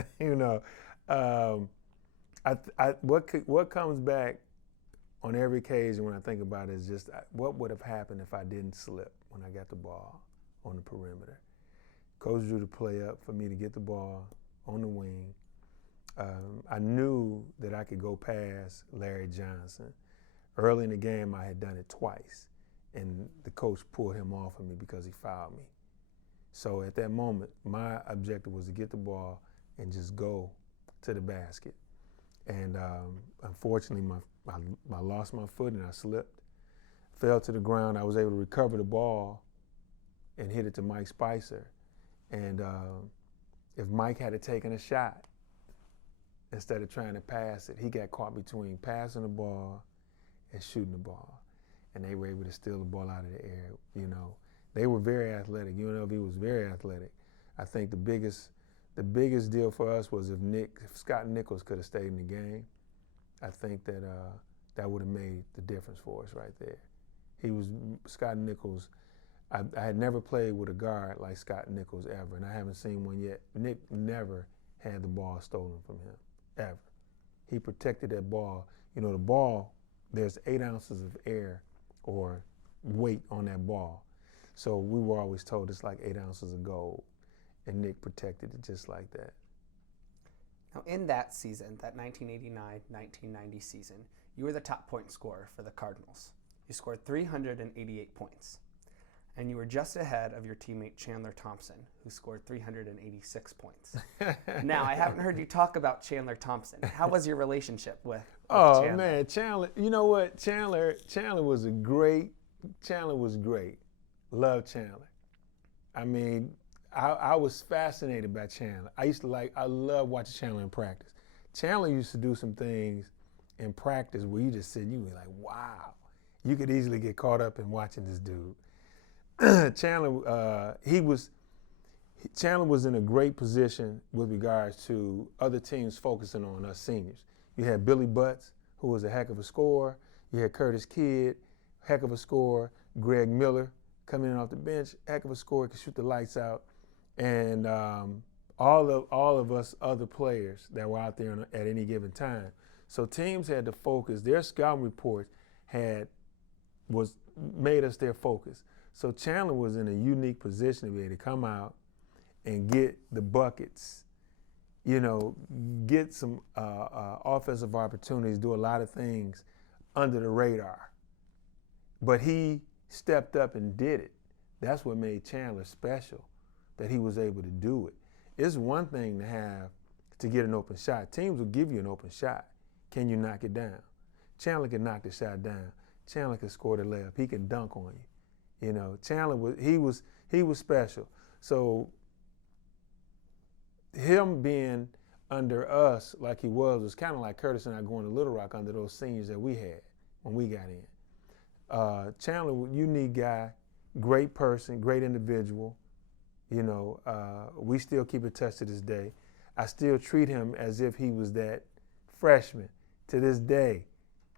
What comes back on every occasion when I think about it is just what would have happened if I didn't slip when I got the ball on the perimeter. Coach drew the play up for me to get the ball on the wing. I knew that I could go past Larry Johnson. Early in the game, I had done it twice, and the coach pulled him off of me because he fouled me. So at that moment, my objective was to get the ball and just go to the basket. And unfortunately, I lost my foot and I slipped, fell to the ground. I was able to recover the ball and hit it to Mike Spicer. And if Mike had taken a shot, instead of trying to pass it, he got caught between passing the ball and shooting the ball. And they were able to steal the ball out of the air. They were very athletic. UNLV was very athletic. I think the biggest deal for us was if Scott Nichols could have stayed in the game. I think that would have made the difference for us right there. Scott Nichols. I had never played with a guard like Scott Nichols ever, and I haven't seen one yet. Nick never had the ball stolen from him, ever. He protected that ball. The ball, there's 8 ounces of air or weight on that ball. So we were always told it's like 8 ounces of gold, and Nick protected it just like that. Now in that season, that 1989-1990 season, you were the top point scorer for the Cardinals. You scored 388 points. And you were just ahead of your teammate Chandler Thompson, who scored 386 points. Now, I haven't heard you talk about Chandler Thompson. How was your relationship with Chandler? Oh, man, Chandler. You know what? Chandler was great. Loved Chandler. I mean, I was fascinated by Chandler. I love watching Chandler in practice. Chandler used to do some things in practice where you just sit and you be like, wow. You could easily get caught up in watching this dude. Chandler was in a great position with regards to other teams focusing on us seniors. You had Billy Butts, who was a heck of a scorer. You had Curtis Kidd, heck of a scorer. Greg Miller coming in off the bench, heck of a scorer, could shoot the lights out. And all of us other players that were out there at any given time. So teams had to focus. Their scouting reports made us their focus. So Chandler was in a unique position to be able to come out and get the buckets, get some offensive opportunities, do a lot of things under the radar. But he stepped up and did it. That's what made Chandler special, that he was able to do it. It's one thing to get an open shot. Teams will give you an open shot. Can you knock it down? Chandler can knock the shot down. Chandler can score the layup. He can dunk on you. Chandler was special. So him being under us like he was kind of like Curtis and I going to Little Rock under those seniors that we had when we got in. Chandler, unique guy, great person, great individual. You know, we still keep in touch to this day. I still treat him as if he was that freshman to this day.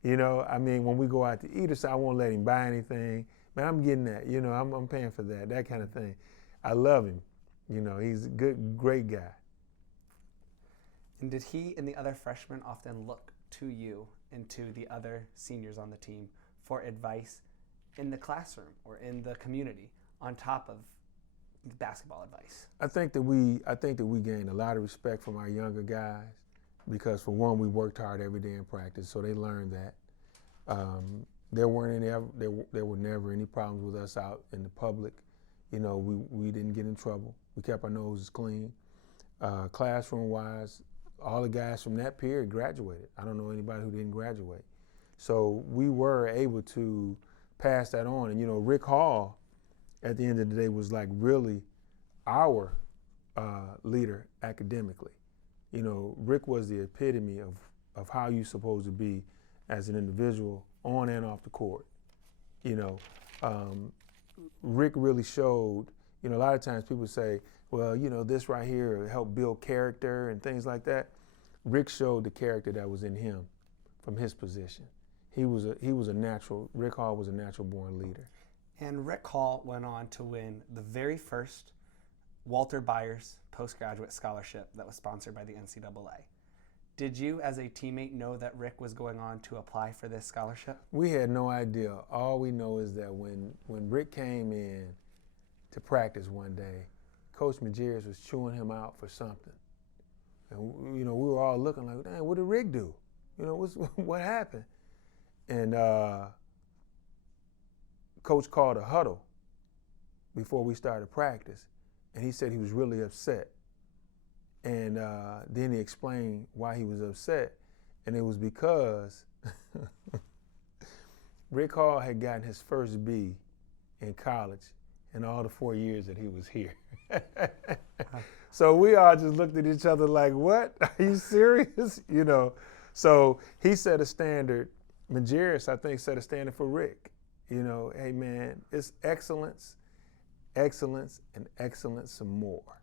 You know, I mean, when we go out to eat, I won't let him buy anything. Man, I'm getting that. You know, I'm paying for that kind of thing. I love him. You know, he's a great guy. And did he and the other freshmen often look to you and to the other seniors on the team for advice in the classroom or in the community on top of basketball advice? I think that we gained a lot of respect from our younger guys because, for one, we worked hard every day in practice, so they learned that. There were never any problems with us out in the public. You know, we didn't get in trouble. We kept our noses clean. Classroom-wise, all the guys from that period graduated. I don't know anybody who didn't graduate. So we were able to pass that on. And, you know, Rick Hall, at the end of the day, was like really our leader academically. You know, Rick was the epitome of how you're supposed to be as an individual on and off the court. You know, Rick really showed, you know, a lot of times people say, well, you know, this right here helped build character and things like that. Rick showed the character that was in him from his position. Rick Hall was a natural born leader. And Rick Hall went on to win the very first Walter Byers postgraduate scholarship that was sponsored by the NCAA. Did you, as a teammate, know that Rick was going on to apply for this scholarship? We had no idea. All we know is that when Rick came in to practice one day, Coach Majerus was chewing him out for something. And, you know, we were all looking like, dang, what did Rick do? You know, what happened? And Coach called a huddle before we started practice, and he said he was really upset. And then he explained why he was upset, and it was because Rick Hall had gotten his first B in college in all the 4 years that he was here. So we all just looked at each other like, what? Are you serious? You know, so he set a standard. Majerus, I think, set a standard for Rick. You know, hey man, it's excellence, excellence, and excellence some more.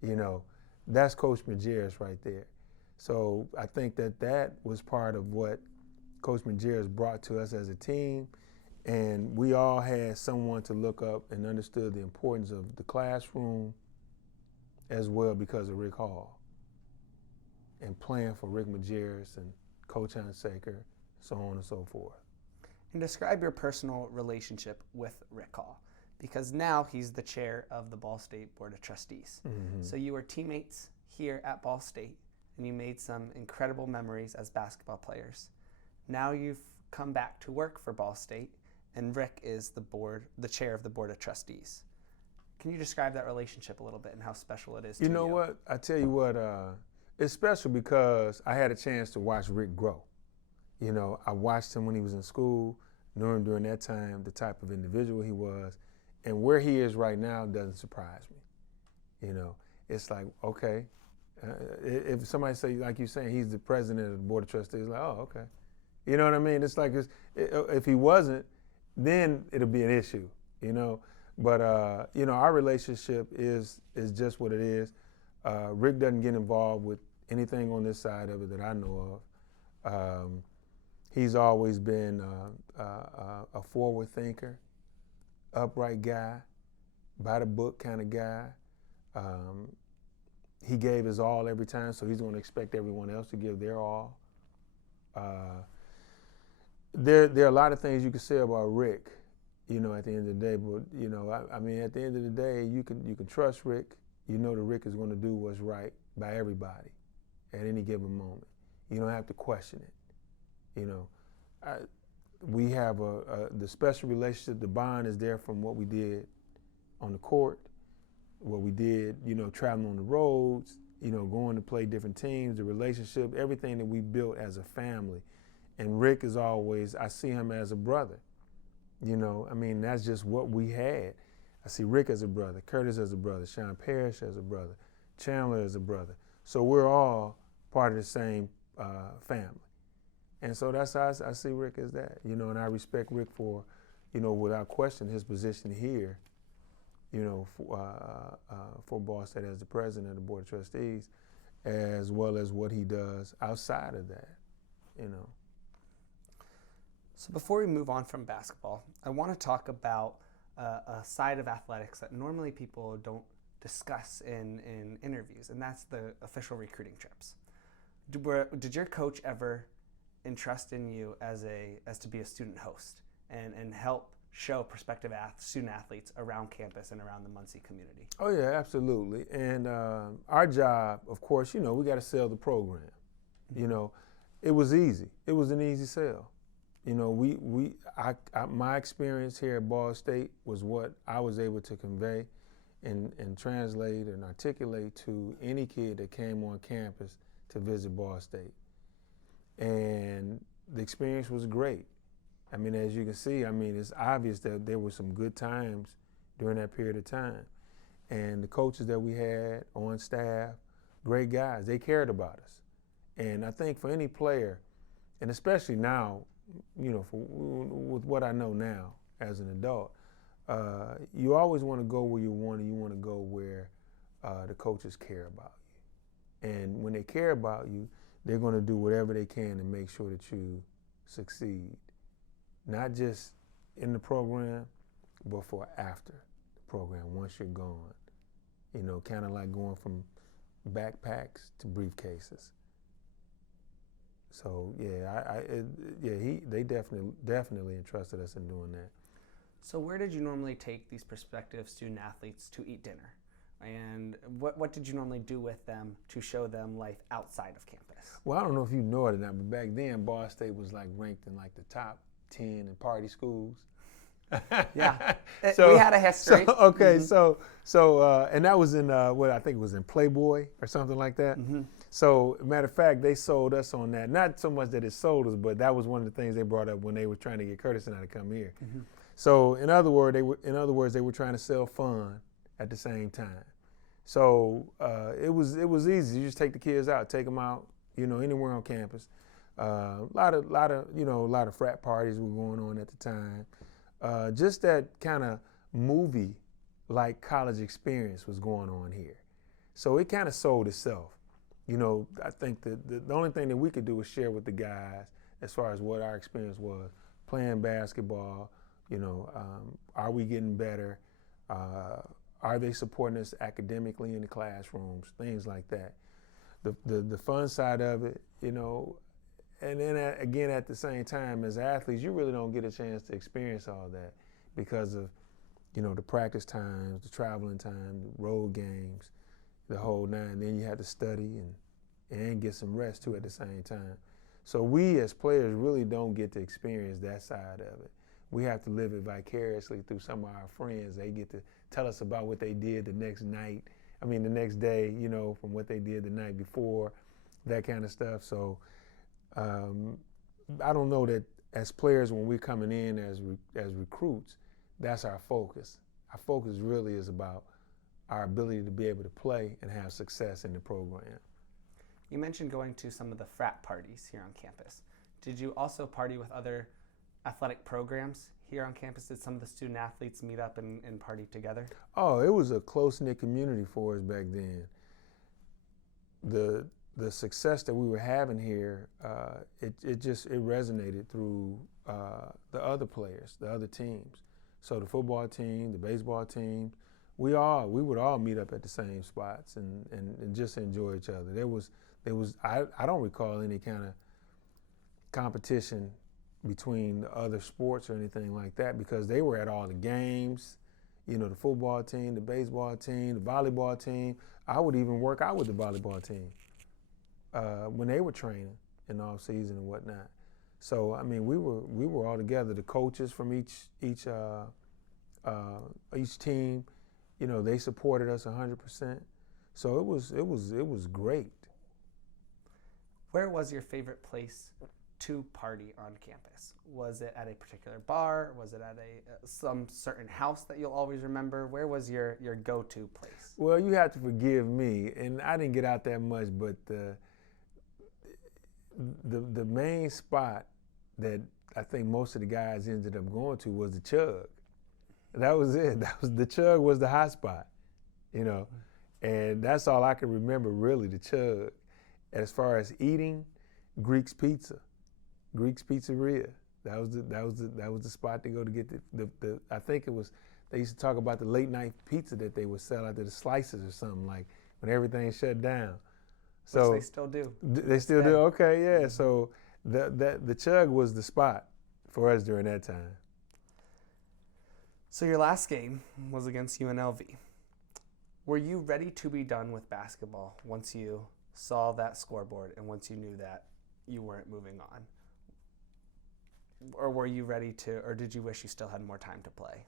You know, that's Coach Majerus right there. So I think that was part of what Coach Majerus brought to us as a team. And we all had someone to look up and understood the importance of the classroom as well because of Rick Hall. And playing for Rick Majerus and Coach Hunsaker, so on and so forth. And describe your personal relationship with Rick Hall, because now he's the chair of the Ball State Board of Trustees. Mm-hmm. So you were teammates here at Ball State, and you made some incredible memories as basketball players. Now you've come back to work for Ball State, and Rick is the chair of the Board of Trustees. Can you describe that relationship a little bit and how special it is to you? You know what? I tell you what, it's special because I had a chance to watch Rick grow. You know, I watched him when he was in school, knew him during that time, the type of individual he was, and where he is right now doesn't surprise me. You know, it's like, okay, if somebody say, like you're saying, he's the president of the Board of Trustees, like, oh, okay. You know what I mean? It's like, if he wasn't, then it'll be an issue, you know? But, you know, our relationship is just what it is. Rick doesn't get involved with anything on this side of it that I know of. He's always been a forward thinker, upright guy, by the book kind of guy. He gave his all every time, so he's going to expect everyone else to give their all. There are a lot of things you can say about Rick, you know, at the end of the day. But you know, I mean, at the end of the day, you can trust Rick. You know that Rick is going to do what's right by everybody at any given moment. You don't have to question it. You know, we have the special relationship. The bond is there from what we did on the court, what we did, you know, traveling on the roads, you know, going to play different teams, the relationship, everything that we built as a family. And Rick is always, I see him as a brother. You know, I mean, that's just what we had. I see Rick as a brother, Curtis as a brother, Sean Parrish as a brother, Chandler as a brother. So we're all part of the same family. And so that's how I see Rick as that, you know, and I respect Rick for, you know, without question, his position here, you know, for Ball State as the president of the Board of Trustees, as well as what he does outside of that, you know. So before we move on from basketball, I want to talk about a side of athletics that normally people don't discuss in interviews, and that's the official recruiting trips. Did your coach ever entrust in you as to be a student host and help show prospective student athletes around campus and around the Muncie community? Oh yeah, absolutely. And our job, of course, you know, we got to sell the program. Mm-hmm. You know, it was easy. It was an easy sell. You know, my experience here at Ball State was what I was able to convey and translate and articulate to any kid that came on campus to visit Ball State. And the experience was great. I mean, as you can see, I mean, it's obvious that there were some good times during that period of time. And the coaches that we had on staff, great guys, they cared about us. And I think for any player, and especially now, you know, with what I know now as an adult, you always want to go where you want to go where the coaches care about you. And when they care about you, they're going to do whatever they can to make sure that you succeed. Not just in the program, but for after the program, once you're gone. You know, kind of like going from backpacks to briefcases. So yeah, they definitely entrusted us in doing that. So where did you normally take these prospective student athletes to eat dinner? And what did you normally do with them to show them life outside of campus? Well, I don't know if you know it or not, but back then, Ball State was like ranked in like the top 10 in party schools. Yeah, we had a history. And that was in what I think it was in Playboy or something like that. Mm-hmm. So, matter of fact, they sold us on that. Not so much that it sold us, but that was one of the things they brought up when they were trying to get Curtis and I to come here. Mm-hmm. So, in other words, they were trying to sell fun at the same time. So it was easy. You just take the kids out, take them out, you know, anywhere on campus. A lot of frat parties were going on at the time. Just that kind of movie-like college experience was going on here. So it kind of sold itself. You know, I think the only thing that we could do was share with the guys as far as what our experience was, playing basketball, you know, are we getting better? Are they supporting us academically in the classrooms, things like that. The fun side of it, you know, and then again at the same time as athletes, you really don't get a chance to experience all that because of, you know, the practice times, the traveling time, the road games, the whole nine. Then you have to study and get some rest too at the same time. So we as players really don't get to experience that side of it. We have to live it vicariously through some of our friends. They get to tell us about what they did the next day, you know, from what they did the night before, that kind of stuff. So I don't know that as players, when we're coming in as recruits, that's our focus. Our focus really is about our ability to be able to play and have success in the program. You mentioned going to some of the frat parties here on campus. Did you also party with other athletic programs here on campus? Did some of the student athletes meet up and party together? Oh, it was a close-knit community for us back then. The success that we were having here, it resonated through the other players, the other teams. So the football team, the baseball team, we would all meet up at the same spots and just enjoy each other. I don't recall any kind of competition between the other sports or anything like that because they were at all the games, you know, the football team, the baseball team, the volleyball team. I would even work out with the volleyball team when they were training in the off season and whatnot. So I mean, we were all together. The coaches from each team, you know, they supported us 100%. So it was great. Where was your favorite place to party on campus? Was it at a particular bar? Was it at some certain house that you'll always remember? Where was your go-to place? Well, you have to forgive me, and I didn't get out that much, but the main spot that I think most of the guys ended up going to was the Chug. That was it. The Chug was the hot spot, you know, and that's all I can remember really. The Chug. As far as eating, Greek's Pizza, Greek's Pizzeria. That was the spot to go to get the. I think it was. They used to talk about the late night pizza that they would sell out to the slices or something, like when everything shut down. So which they still do. They still do. Okay, yeah. So the Chug was the spot for us during that time. So your last game was against UNLV. Were you ready to be done with basketball once you saw that scoreboard and once you knew that you weren't moving on? Or were you ready to, or did you wish you still had more time to play?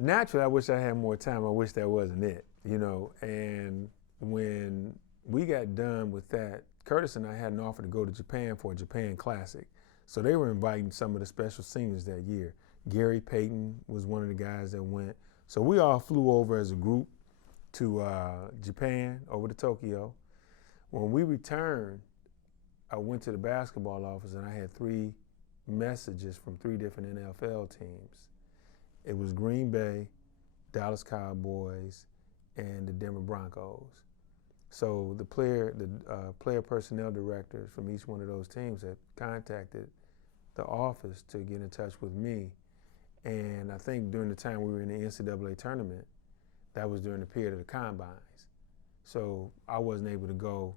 Naturally, I wish I had more time. I wish that wasn't it, you know. And when we got done with that, Curtis and I had an offer to go to Japan for a Japan Classic. So they were inviting some of the special seniors that year. Gary Payton was one of the guys that went. So we all flew over as a group to Japan, over to Tokyo. When we returned, I went to the basketball office and I had 3 messages from 3 different NFL teams. It was Green Bay, Dallas Cowboys, and the Denver Broncos. So the player personnel directors from each one of those teams had contacted the office to get in touch with me. And I think during the time we were in the NCAA tournament, that was during the period of the combines. So I wasn't able to go,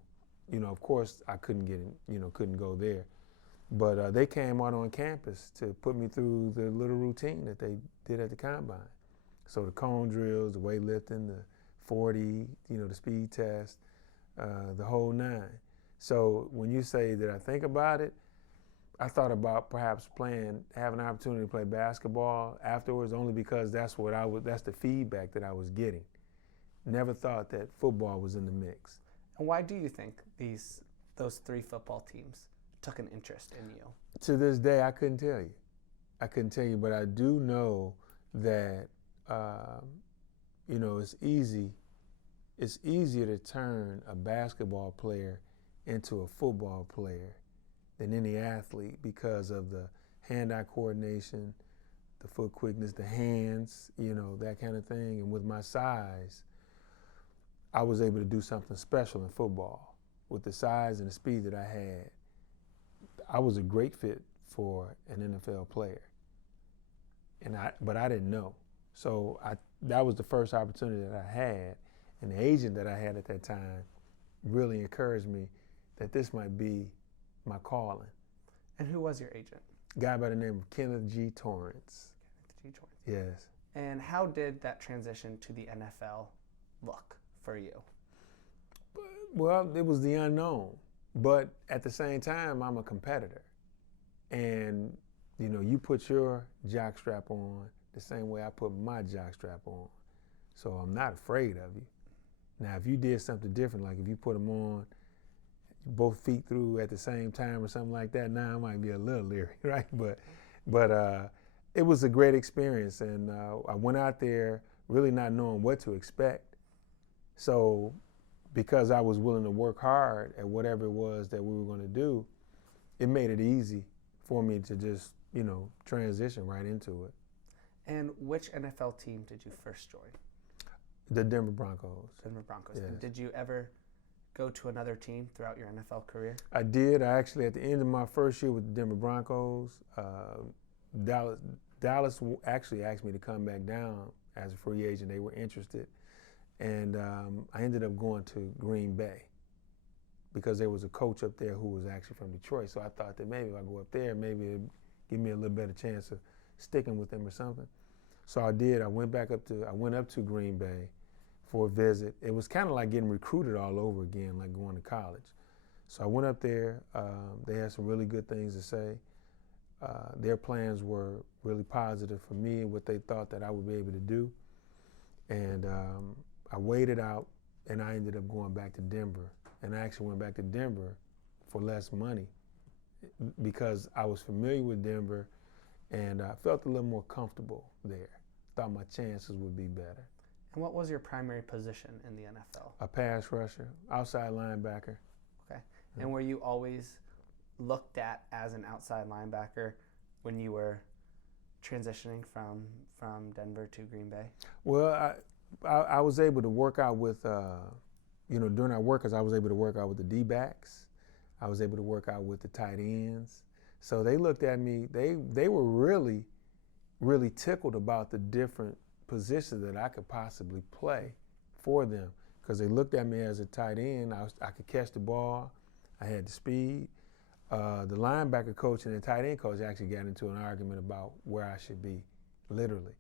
you know, of course I couldn't get in, you know, couldn't go there. But they came out on campus to put me through the little routine that they did at the combine. So the cone drills, the weightlifting, the 40, you know, the speed test, the whole 9. So when you say that I think about it, I thought about perhaps having an opportunity to play basketball afterwards, only because that's the feedback that I was getting. Never thought that football was in the mix. And why do you think those 3 football teams took an interest in you? To this day, I couldn't tell you. But I do know that, you know, it's easier to turn a basketball player into a football player than any athlete because of the hand-eye coordination, the foot quickness, the hands, you know, that kind of thing. And with my size, I was able to do something special in football. With the size and the speed that I had, I was a great fit for an NFL player. But I didn't know. So that was the first opportunity that I had. And the agent that I had at that time really encouraged me that this might be my calling. And who was your agent? A guy by the name of Kenneth G. Torrance. Kenneth G. Torrance. Yes. And how did that transition to the NFL look for you? Well, it was the unknown. But at the same time, I'm a competitor. And, you know, you put your jockstrap on the same way I put my jockstrap on. So I'm not afraid of you. Now, if you did something different, like if you put them on both feet through at the same time or something like that, now I might be a little leery, right? But it was a great experience, and I went out there really not knowing what to expect. So because I was willing to work hard at whatever it was that we were going to do, it made it easy for me to just, you know, transition right into it. And which NFL team did you first join? The Denver Broncos. Denver Broncos. Yes. And did you ever go to another team throughout your NFL career? I did. I actually, at the end of my first year with the Denver Broncos, Dallas actually asked me to come back down as a free agent. They were interested. And I ended up going to Green Bay because there was a coach up there who was actually from Detroit. So I thought that maybe if I go up there, maybe it'd give me a little better chance of sticking with them or something. So I did. I went up to Green Bay for a visit. It was kind of like getting recruited all over again, like going to college. So I went up there. They had some really good things to say. Their plans were really positive for me and what they thought that I would be able to do. And I waited out, and I ended up going back to Denver. And I actually went back to Denver for less money because I was familiar with Denver and I felt a little more comfortable there. Thought my chances would be better. And what was your primary position in the NFL? A pass rusher, outside linebacker. Okay. And were you always looked at as an outside linebacker when you were transitioning from Denver to Green Bay? Well, I was able to work out with, during our workouts, I was able to work out with the D-backs. I was able to work out with the tight ends. So they looked at me, they were really, really tickled about the different positions that I could possibly play for them, because they looked at me as a tight end. I could catch the ball. I had the speed. The linebacker coach and the tight end coach actually got into an argument about where I should be, literally.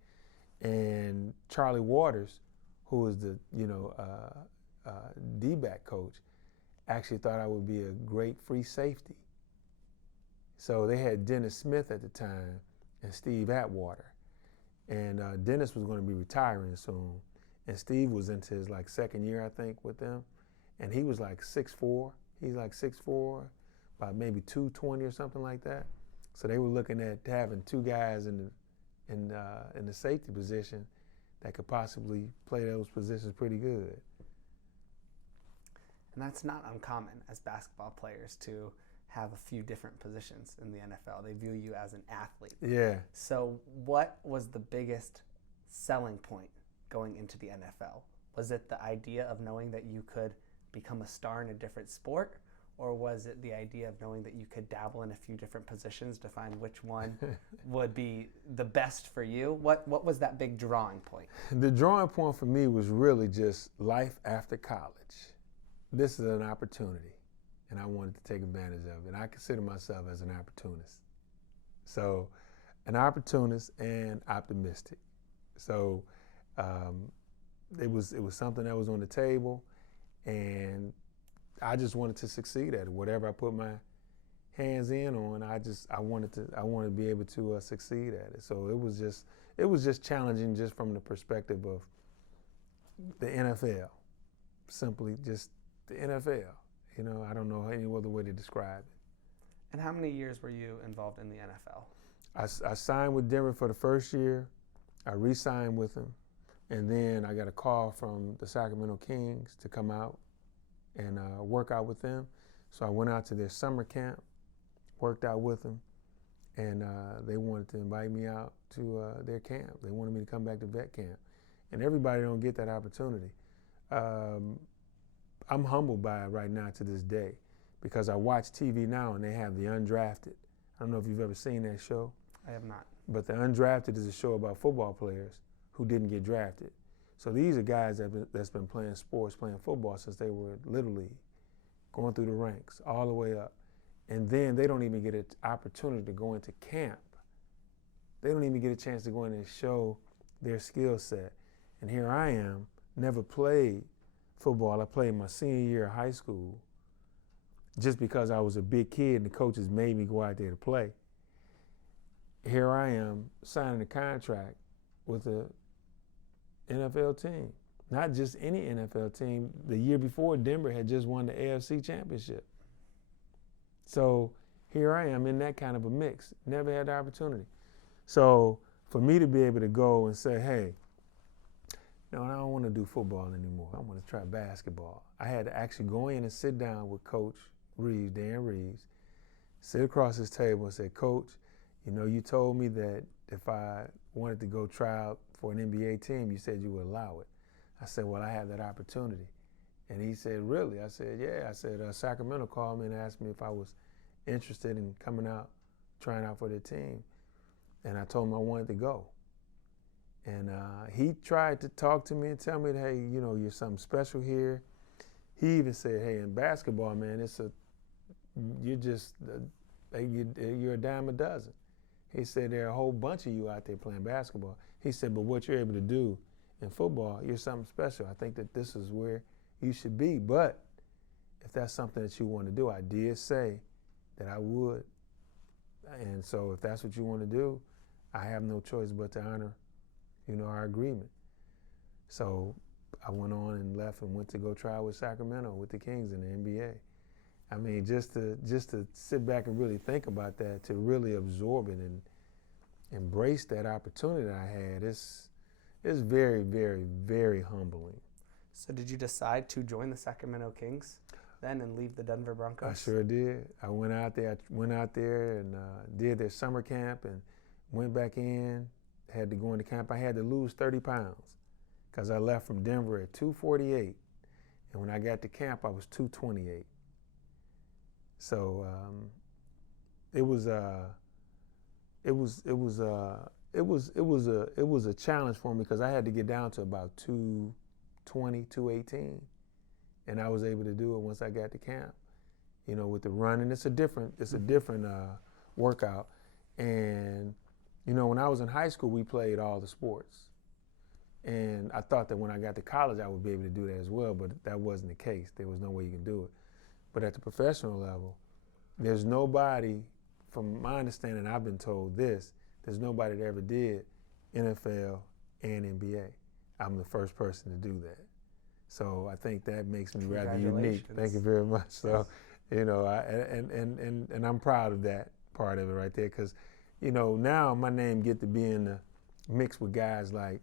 And Charlie Waters, who was the D-back coach, actually thought I would be a great free safety. So they had Dennis Smith at the time and Steve Atwater. And Dennis was going to be retiring soon. And Steve was into his second year, I think, with them. And he was 6'4". He's 6'4", about maybe 220 or something like that. So they were looking at having two guys in the safety position that could possibly play those positions pretty good. And that's not uncommon as basketball players to have a few different positions in the NFL. They view you as an athlete. Yeah. So what was the biggest selling point going into the NFL? Was it the idea of knowing that you could become a star in a different sport? Or was it the idea of knowing that you could dabble in a few different positions to find which one would be the best for you? What was that big drawing point? The drawing point for me was really just life after college. This is an opportunity, and I wanted to take advantage of it. And I consider myself as an opportunist. So, an opportunist and optimistic. So, it was something that was on the table, and I just wanted to succeed at it. Whatever I put my hands in on, I wanted to be able to succeed at it. So it was just challenging, just from the perspective of the NFL. Simply just the NFL. I don't know any other way to describe it. And how many years were you involved in the NFL? I signed with Denver for the first year. I re-signed with them, and then I got a call from the Sacramento Kings to come out and work out with them. So I went out to their summer camp, worked out with them, and they wanted to invite me out to their camp. They wanted me to come back to vet camp. And everybody don't get that opportunity. I'm humbled by it right now to this day, because I watch TV now and they have The Undrafted. I don't know if you've ever seen that show. I have not. But The Undrafted is a show about football players who didn't get drafted. So these are guys that's been playing sports, playing football since they were literally going through the ranks all the way up. And then they don't even get an opportunity to go into camp. They don't even get a chance to go in and show their skill set. And here I am, never played football. I played my senior year of high school just because I was a big kid and the coaches made me go out there to play. Here I am signing a contract with a NFL team. Not just any NFL team. The year before, Denver had just won the AFC Championship. So here I am in that kind of a mix. Never had the opportunity. So for me to be able to go and say, hey, no, I don't want to do football anymore. I want to try basketball. I had to actually go in and sit down with Coach Reeves, Dan Reeves, sit across his table and say, Coach, you told me that if I wanted to go try out for an NBA team, you said you would allow it. I said, well, I have that opportunity. And he said, really? I said, yeah. I said, Sacramento called me and asked me if I was interested in coming out, trying out for their team. And I told him I wanted to go. And he tried to talk to me and tell me that, hey, you're something special here. He even said, hey, in basketball, man, you're a dime a dozen. He said, there are a whole bunch of you out there playing basketball. He said, but what you're able to do in football, you're something special. I think that this is where you should be. But if that's something that you want to do, I did say that I would. And so if that's what you want to do, I have no choice but to honor, our agreement. So I went on and left and went to go try with Sacramento with the Kings in the NBA. I mean, just to sit back and really think about that, to really absorb it and embrace that opportunity that I had, it's very, very, very humbling. So did you decide to join the Sacramento Kings then and leave the Denver Broncos? I sure did. I went out there and did their summer camp and went back in, had to go into camp. I had to lose 30 pounds because I left from Denver at 248. And when I got to camp, I was 228. So it was a challenge for me because I had to get down to about 220, 218, and I was able to do it once I got to camp. You know, with the running, it's a different workout. And you know, when I was in high school, we played all the sports, and I thought that when I got to college, I would be able to do that as well, but that wasn't the case. There was no way you can do it. But at the professional level, there's nobody, from my understanding, I've been told this, there's nobody that ever did NFL and NBA. I'm the first person to do that. So I think that makes me rather unique. Thank you very much. So, you know, and I'm proud of that part of it right there, because, you know, now my name get to be in the mix with guys like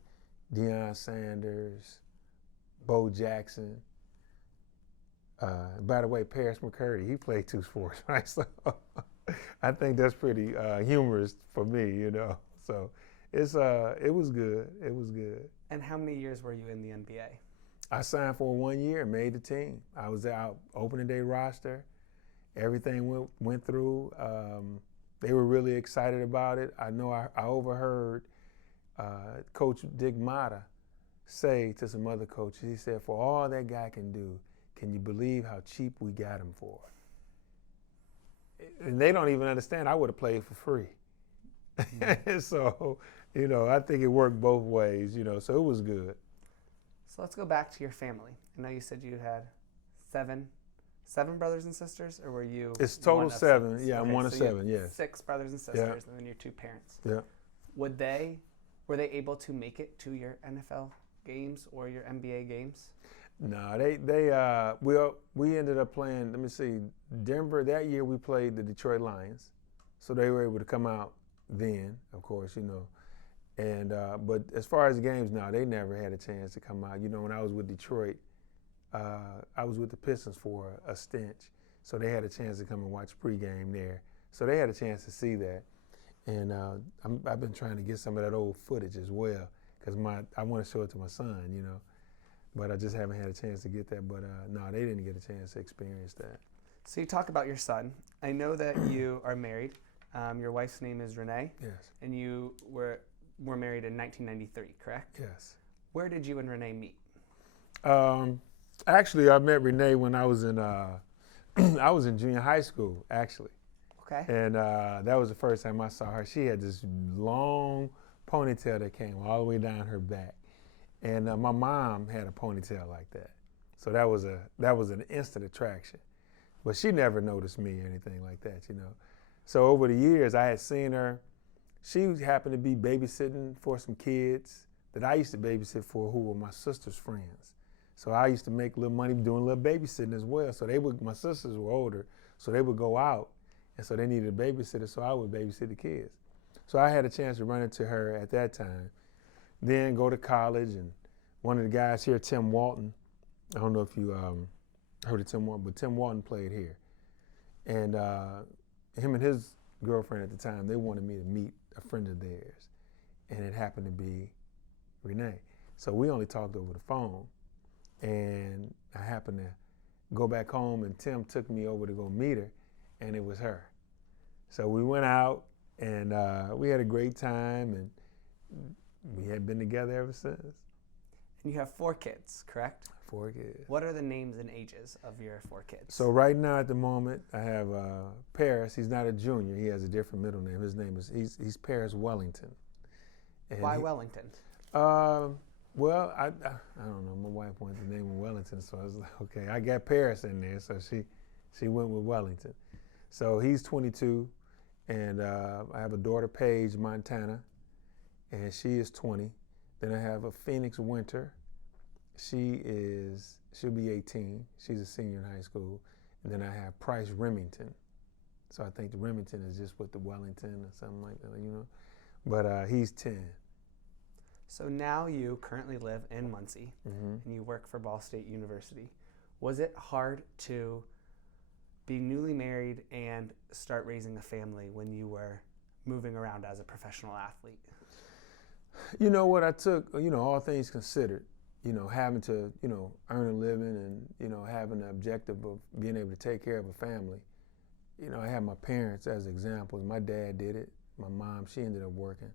Deion Sanders, Bo Jackson. By the way, Paris McCurdy, he played 2 sports, right? So I think that's pretty humorous for me, you know. So it was good. It was good. And how many years were you in the NBA? I signed for 1 year and made the team. I was out opening day roster. Everything went through. They were really excited about it. I know I overheard Coach Dick Motta say to some other coaches, he said, for all that guy can do, can you believe how cheap we got him for? And they don't even understand I would have played for free. Mm-hmm. So, you know, I think it worked both ways, you know, so it was good. So let's go back to your family. I know you said you had seven brothers and sisters, or were you? It's total 7. Yeah, I'm one of 7, yes. 6 brothers and sisters, and then your 2 parents. Yeah. Were they able to make it to your NFL games or your NBA games? No, we ended up playing, let me see, Denver, that year we played the Detroit Lions. So they were able to come out then, of course, you know. And but as far as games, no, they never had a chance to come out. You know, when I was with Detroit, I was with the Pistons for a stint. So they had a chance to come and watch pregame there. So they had a chance to see that. And I've been trying to get some of that old footage as well, because I want to show it to my son, you know. But I just haven't had a chance to get that. But no, they didn't get a chance to experience that. So you talk about your son. I know that you are married. Your wife's name is Renee. Yes. And you were married in 1993, correct? Yes. Where did you and Renee meet? Actually, I met Renee when I was in I was in junior high school, actually. Okay. And that was the first time I saw her. She had this long ponytail that came all the way down her back. And my mom had a ponytail like that. So that was an instant attraction. But she never noticed me or anything like that, you know. So over the years, I had seen her. She happened to be babysitting for some kids that I used to babysit for, who were my sister's friends. So I used to make a little money doing a little babysitting as well. So my sisters were older, so they would go out, and so they needed a babysitter, so I would babysit the kids. So I had a chance to run into her at that time. Then go to college, and one of the guys here, Tim Walton, I don't know if you heard of Tim Walton, but Tim Walton played here. And him and his girlfriend at the time, they wanted me to meet a friend of theirs, and it happened to be Renee. So we only talked over the phone, and I happened to go back home, and Tim took me over to go meet her, and it was her. So we went out, and we had a great time, and we had been together ever since. And you have 4 kids, correct? 4 kids. What are the names and ages of your 4 kids? So right now at the moment, I have Paris. He's not a junior. He has a different middle name. His name is, he's Paris Wellington. And why Wellington? Well, I don't know. My wife wanted the name of Wellington, so I was like, okay, I got Paris in there, so she went with Wellington. So he's 22, and I have a daughter, Paige Montana, and she is 20. Then I have a Phoenix Winter. She'll be 18. She's a senior in high school. And then I have Price Remington. So I think the Remington is just with the Wellington or something like that, you know. But he's 10. So now you currently live in Muncie, Mm-hmm. and you work for Ball State University. Was it hard to be newly married and start raising a family when you were moving around as a professional athlete? You know what, I took, all things considered, having to, earn a living and, having the objective of being able to take care of a family. I had my parents as examples. My dad did it. My mom, she ended up working.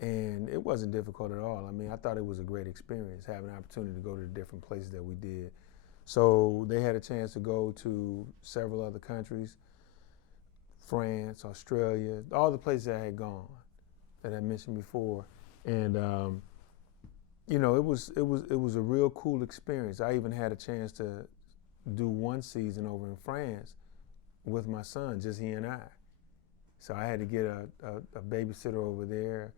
And it wasn't difficult at all. I mean, I thought it was a great experience, having an opportunity to go to the different places that we did. So they had a chance to go to several other countries, France, Australia, all the places I had gone that I mentioned before. And, it was a real cool experience. I even had a chance to do one season over in France with my son, just he and I. So I had to get a babysitter over there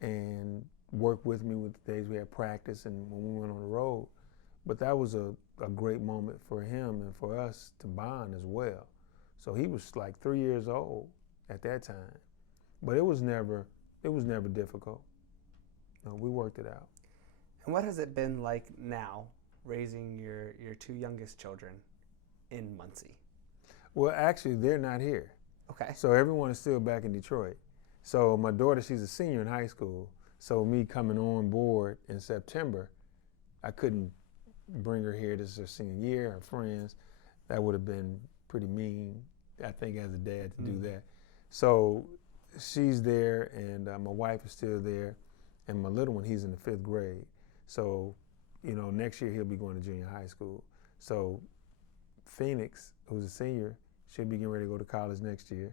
and work with me with the days we had practice and when we went on the road. But that was a great moment for him and for us to bond as well. So he was like 3 years old at that time. But it was never difficult. No, we worked it out. And what has it been like now, raising your two youngest children in Muncie? Well, actually, they're not here. Okay. So everyone is still back in Detroit. So my daughter, she's a senior in high school. So me coming on board in September, I couldn't bring her here. This is her senior year, her friends. That would have been pretty mean, I think, as a dad to do that. So she's there, and my wife is still there, and my little one, he's in the 5th grade. So, next year he'll be going to junior high school. So Phoenix, who's a senior, she'll be getting ready to go to college next year.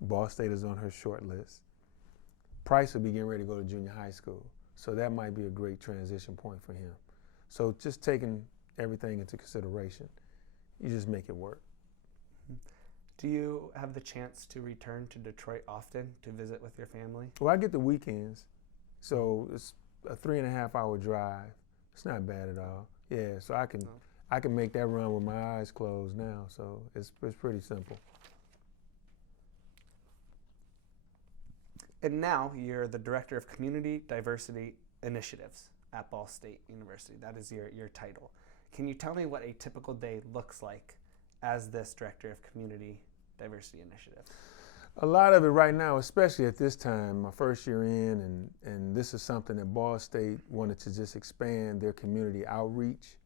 Ball State is on her short list. Price will be getting ready to go to junior high school. So that might be a great transition point for him. So just taking everything into consideration, you just make it work. Do you have the chance to return to Detroit often to visit with your family? Well, I get the weekends. So it's a 3.5-hour drive. It's not bad at all. Yeah, so I can make that run with my eyes closed now. So it's pretty simple. And now you're the Director of Community Diversity Initiatives at Ball State University. That is your title. Can you tell me what a typical day looks like as this Director of Community Diversity Initiatives? A lot of it right now, especially at this time, my first year in, and this is something that Ball State wanted to just expand their community outreach.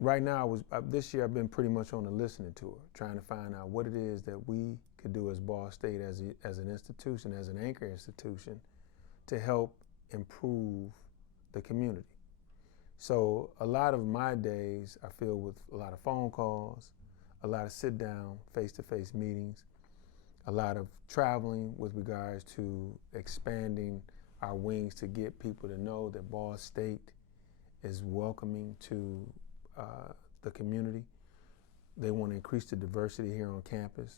Right now, this year I've been pretty much on a listening tour, trying to find out what it is that we could do as Ball State, as an institution, as an anchor institution, to help improve the community. So a lot of my days are filled with a lot of phone calls, a lot of sit-down, face-to-face meetings, a lot of traveling with regards to expanding our wings to get people to know that Ball State is welcoming to the community. They want to increase the diversity here on campus,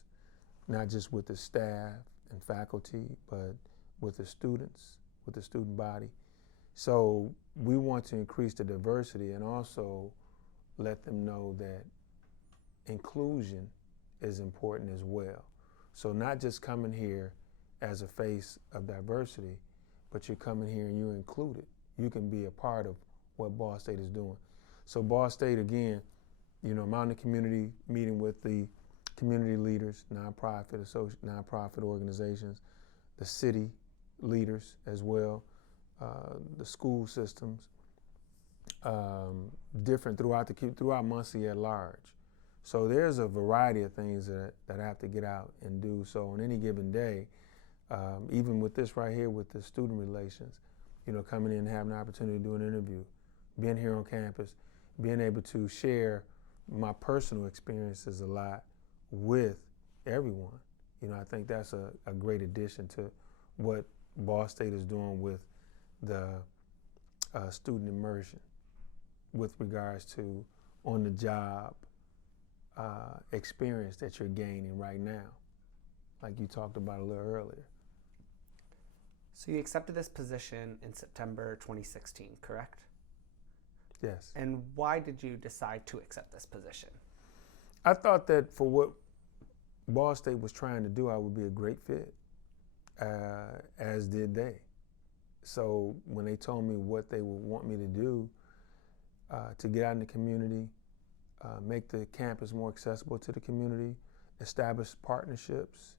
not just with the staff and faculty, but with the students, with the student body. So we want to increase the diversity and also let them know that inclusion is important as well. So not just coming here as a face of diversity, but you're coming here and you're included. You can be a part of what Ball State is doing. So Ball State, again, I'm out in the community meeting with the community leaders, nonprofit organizations, the city leaders as well, the school systems, different throughout Muncie at large. So there's a variety of things that I have to get out and do. So on any given day, even with this right here with the student relations, coming in and having an opportunity to do an interview, being here on campus, being able to share my personal experiences a lot with everyone. I think that's a great addition to what Ball State is doing with the student immersion with regards to on-the-job experience that you're gaining right now, like you talked about a little earlier. So you accepted this position in September 2016, correct? Yes. And why did you decide to accept this position? I thought that for what Ball State was trying to do, I would be a great fit, as did they. So when they told me what they would want me to do to get out in the community, make the campus more accessible to the community, establish partnerships,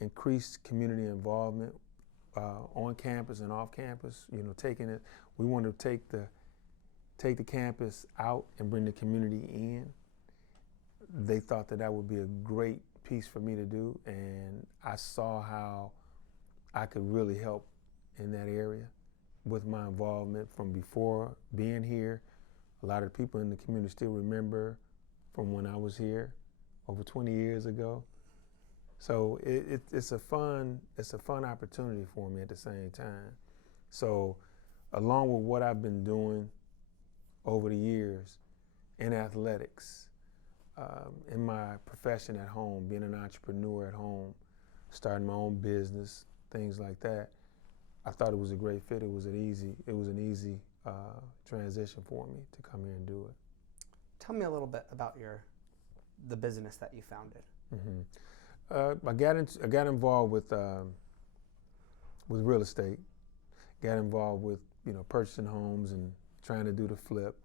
increase community involvement on campus and off campus. You know, we want to take the campus out and bring the community in. They thought that that would be a great piece for me to do, and I saw how I could really help in that area with my involvement from before being here. A lot of people in the community still remember from when I was here over 20 years ago. So it's a fun opportunity for me at the same time. So along with what I've been doing over the years in athletics, in my profession at home, being an entrepreneur at home, starting my own business, things like that, I thought it was a great fit. It was an easy transition for me to come here and do it. Tell me a little bit about the business that you founded. Mm-hmm. I got involved with real estate. Got involved with purchasing homes and trying to do the flip.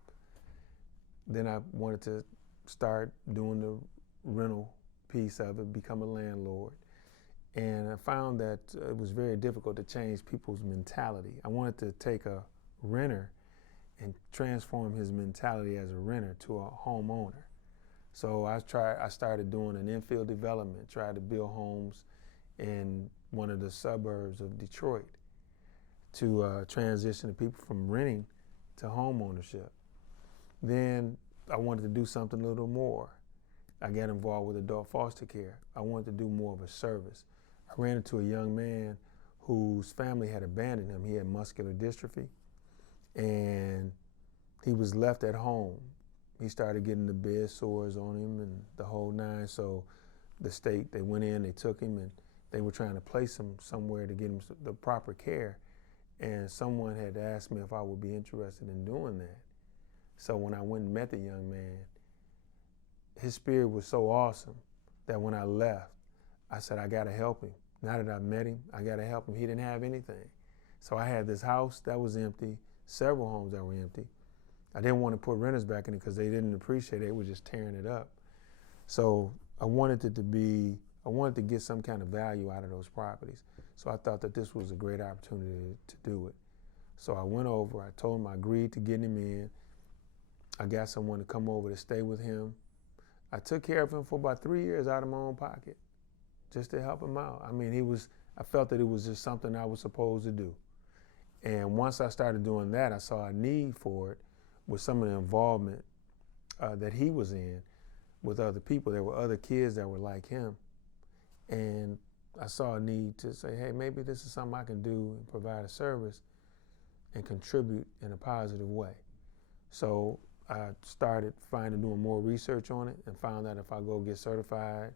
Then I wanted to start doing the rental piece of it, become a landlord. And I found that it was very difficult to change people's mentality. I wanted to take a renter and transform his mentality as a renter to a homeowner. So I started doing an infill development, tried to build homes in one of the suburbs of Detroit to transition the people from renting to home ownership. Then I wanted to do something a little more. I got involved with adult foster care. I wanted to do more of a service. I ran into a young man whose family had abandoned him. He had muscular dystrophy, and he was left at home. He started getting the bed sores on him and the whole nine. So the state, they went in, they took him, and they were trying to place him somewhere to get him the proper care. And someone had asked me if I would be interested in doing that. So when I went and met the young man, his spirit was so awesome that when I left, I said, I gotta help him. Now that I met him, I gotta help him. He didn't have anything. So I had this house that was empty, several homes that were empty. I didn't want to put renters back in it because they didn't appreciate it. They were just tearing it up. So I wanted to get some kind of value out of those properties. So I thought that this was a great opportunity to do it. So I went over, I told him I agreed to getting him in. I got someone to come over to stay with him. I took care of him for about 3 years out of my own pocket, just to help him out. I mean, I felt that it was just something I was supposed to do. And once I started doing that, I saw a need for it with some of the involvement that he was in with other people. There were other kids that were like him. And I saw a need to say, hey, maybe this is something I can do and provide a service and contribute in a positive way. So I started doing more research on it and found that if I go get certified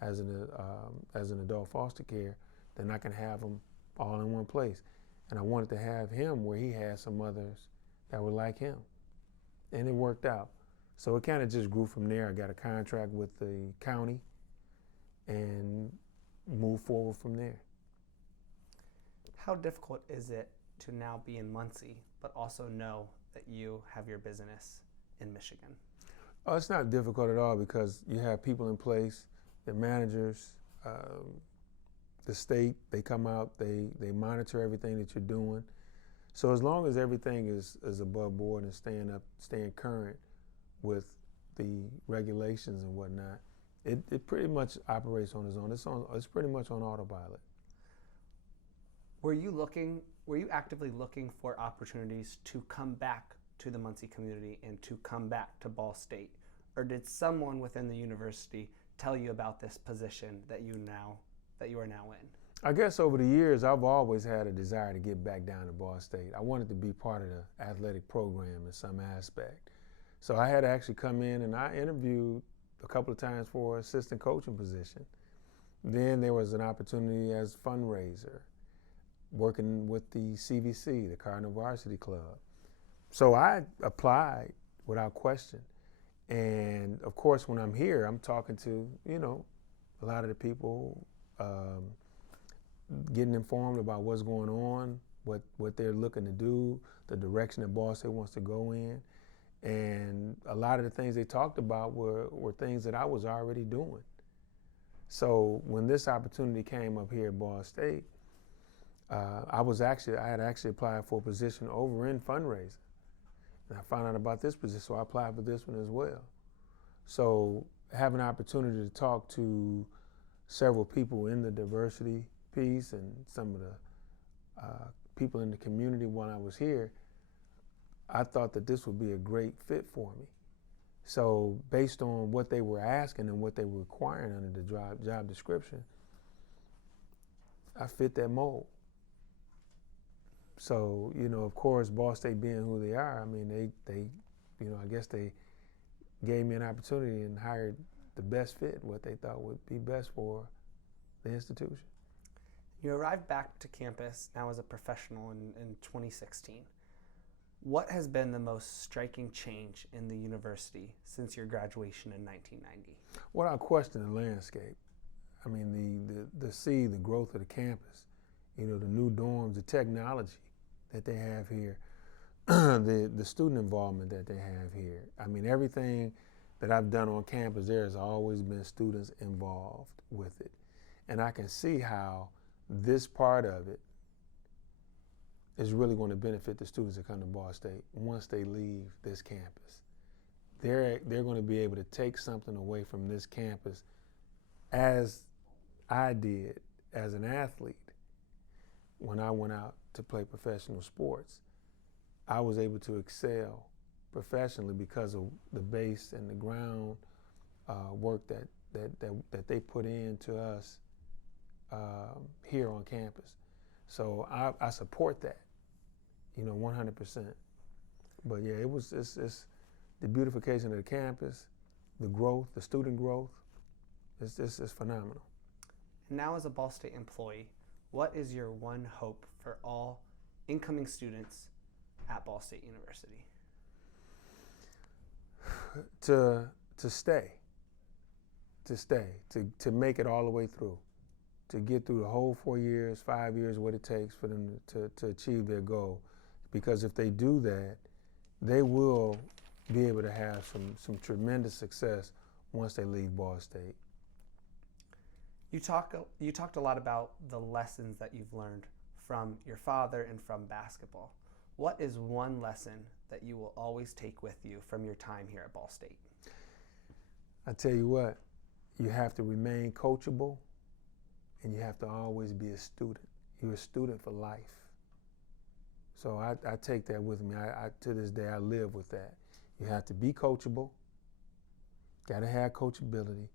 as an adult foster care, then I can have them all in one place. And I wanted to have him where he had some others that were like him. And it worked out. So it kind of just grew from there. I got a contract with the county and moved forward from there. How difficult is it to now be in Muncie, but also know that you have your business in Michigan? Oh, it's not difficult at all because you have people in place, the managers, the state, they come out, they monitor everything that you're doing. So as long as everything is above board and staying current with the regulations and whatnot, it pretty much operates on its own. It's pretty much on autopilot. Were you actively looking for opportunities to come back to the Muncie community and to come back to Ball State? Or did someone within the university tell you about this position that you are now in? I guess over the years, I've always had a desire to get back down to Ball State. I wanted to be part of the athletic program in some aspect. So I had to actually come in and I interviewed a couple of times for an assistant coaching position. Then there was an opportunity as fundraiser, working with the CVC, the Cardinal Varsity Club. So I applied without question. And of course, when I'm here, I'm talking to, you know, a lot of the people, getting informed about what's going on, what they're looking to do, the direction that Ball State wants to go in. And a lot of the things they talked about were things that I was already doing. So when this opportunity came up here at Ball State, I had actually applied for a position over in fundraising. And I found out about this position, so I applied for this one as well. So having an opportunity to talk to several people in the diversity piece and some of the people in the community when I was here, I thought that this would be a great fit for me. So based on what they were asking and what they were requiring under the job description, I fit that mold. So, you know, of course, Ball State being who they are, I mean, they you know, I guess they gave me an opportunity and hired the best fit, what they thought would be best for the institution. You arrived back to campus now as a professional in 2016. What has been the most striking change in the university since your graduation in 1990? Without question, the landscape. I mean, the growth of the campus, you know, the new dorms, the technology that they have here, the student involvement that they have here. I mean, everything that I've done on campus, there has always been students involved with it. And I can see how this part of it is really going to benefit the students that come to Ball State once they leave this campus. They're going to be able to take something away from this campus, as I did as an athlete when I went out to play professional sports. I was able to excel professionally because of the base and the ground work that they put into us here on campus. So I support that, you know, 100%. But yeah, it's the beautification of the campus, the growth, the student growth. It's phenomenal. Now, as a Ball State employee, what is your one hope for all incoming students at Ball State University? To stay, to make it all the way through, to get through the whole 4 years, 5 years, what it takes for them to achieve their goal. Because if they do that, they will be able to have some tremendous success once they leave Ball State. You talked a lot about the lessons that you've learned from your father and from basketball. What is one lesson that you will always take with you from your time here at Ball State? I tell you what, you have to remain coachable, and you have to always be a student. You're a student for life. So I take that with me. To this day, I live with that. You have to be coachable, got to have coachability,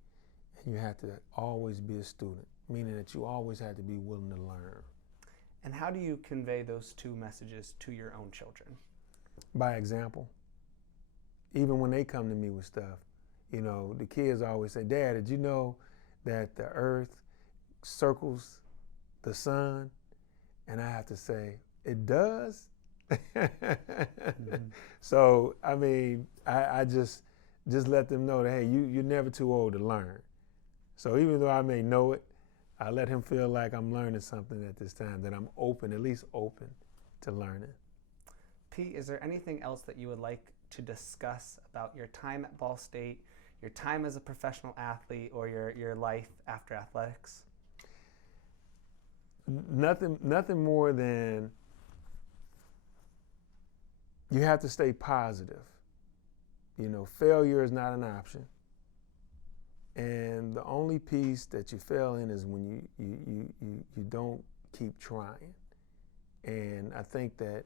and you have to always be a student, meaning that you always have to be willing to learn. And how do you convey those two messages to your own children? By example. Even when they come to me with stuff, you know, the kids always say, "Dad, did you know that the earth circles the sun?" And I have to say, "It does?" Mm-hmm. So, I mean, I just let them know that, hey, you're never too old to learn. So even though I may know it, I let him feel like I'm learning something at this time, that I'm open, at least open to learning. Pete, is there anything else that you would like to discuss about your time at Ball State, your time as a professional athlete, or your life after athletics? Nothing more than you have to stay positive. You know, failure is not an option. And the only piece that you fail in is when you don't keep trying. And I think that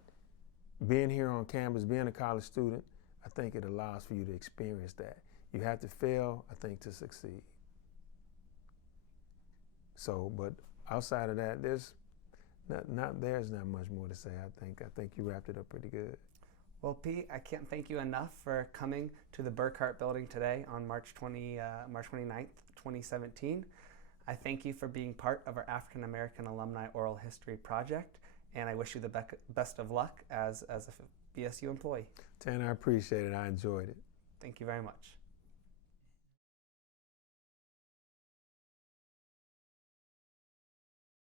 being here on campus, being a college student, I think it allows for you to experience that. You have to fail, I think, to succeed. So, but outside of that, there's not much more to say. I think you wrapped it up pretty good. Well, Pete, I can't thank you enough for coming to the Burkhart building today on March 29th, 2017. I thank you for being part of our African American Alumni Oral History Project, and I wish you the best of luck as a BSU employee. Tanner, I appreciate it. I enjoyed it. Thank you very much.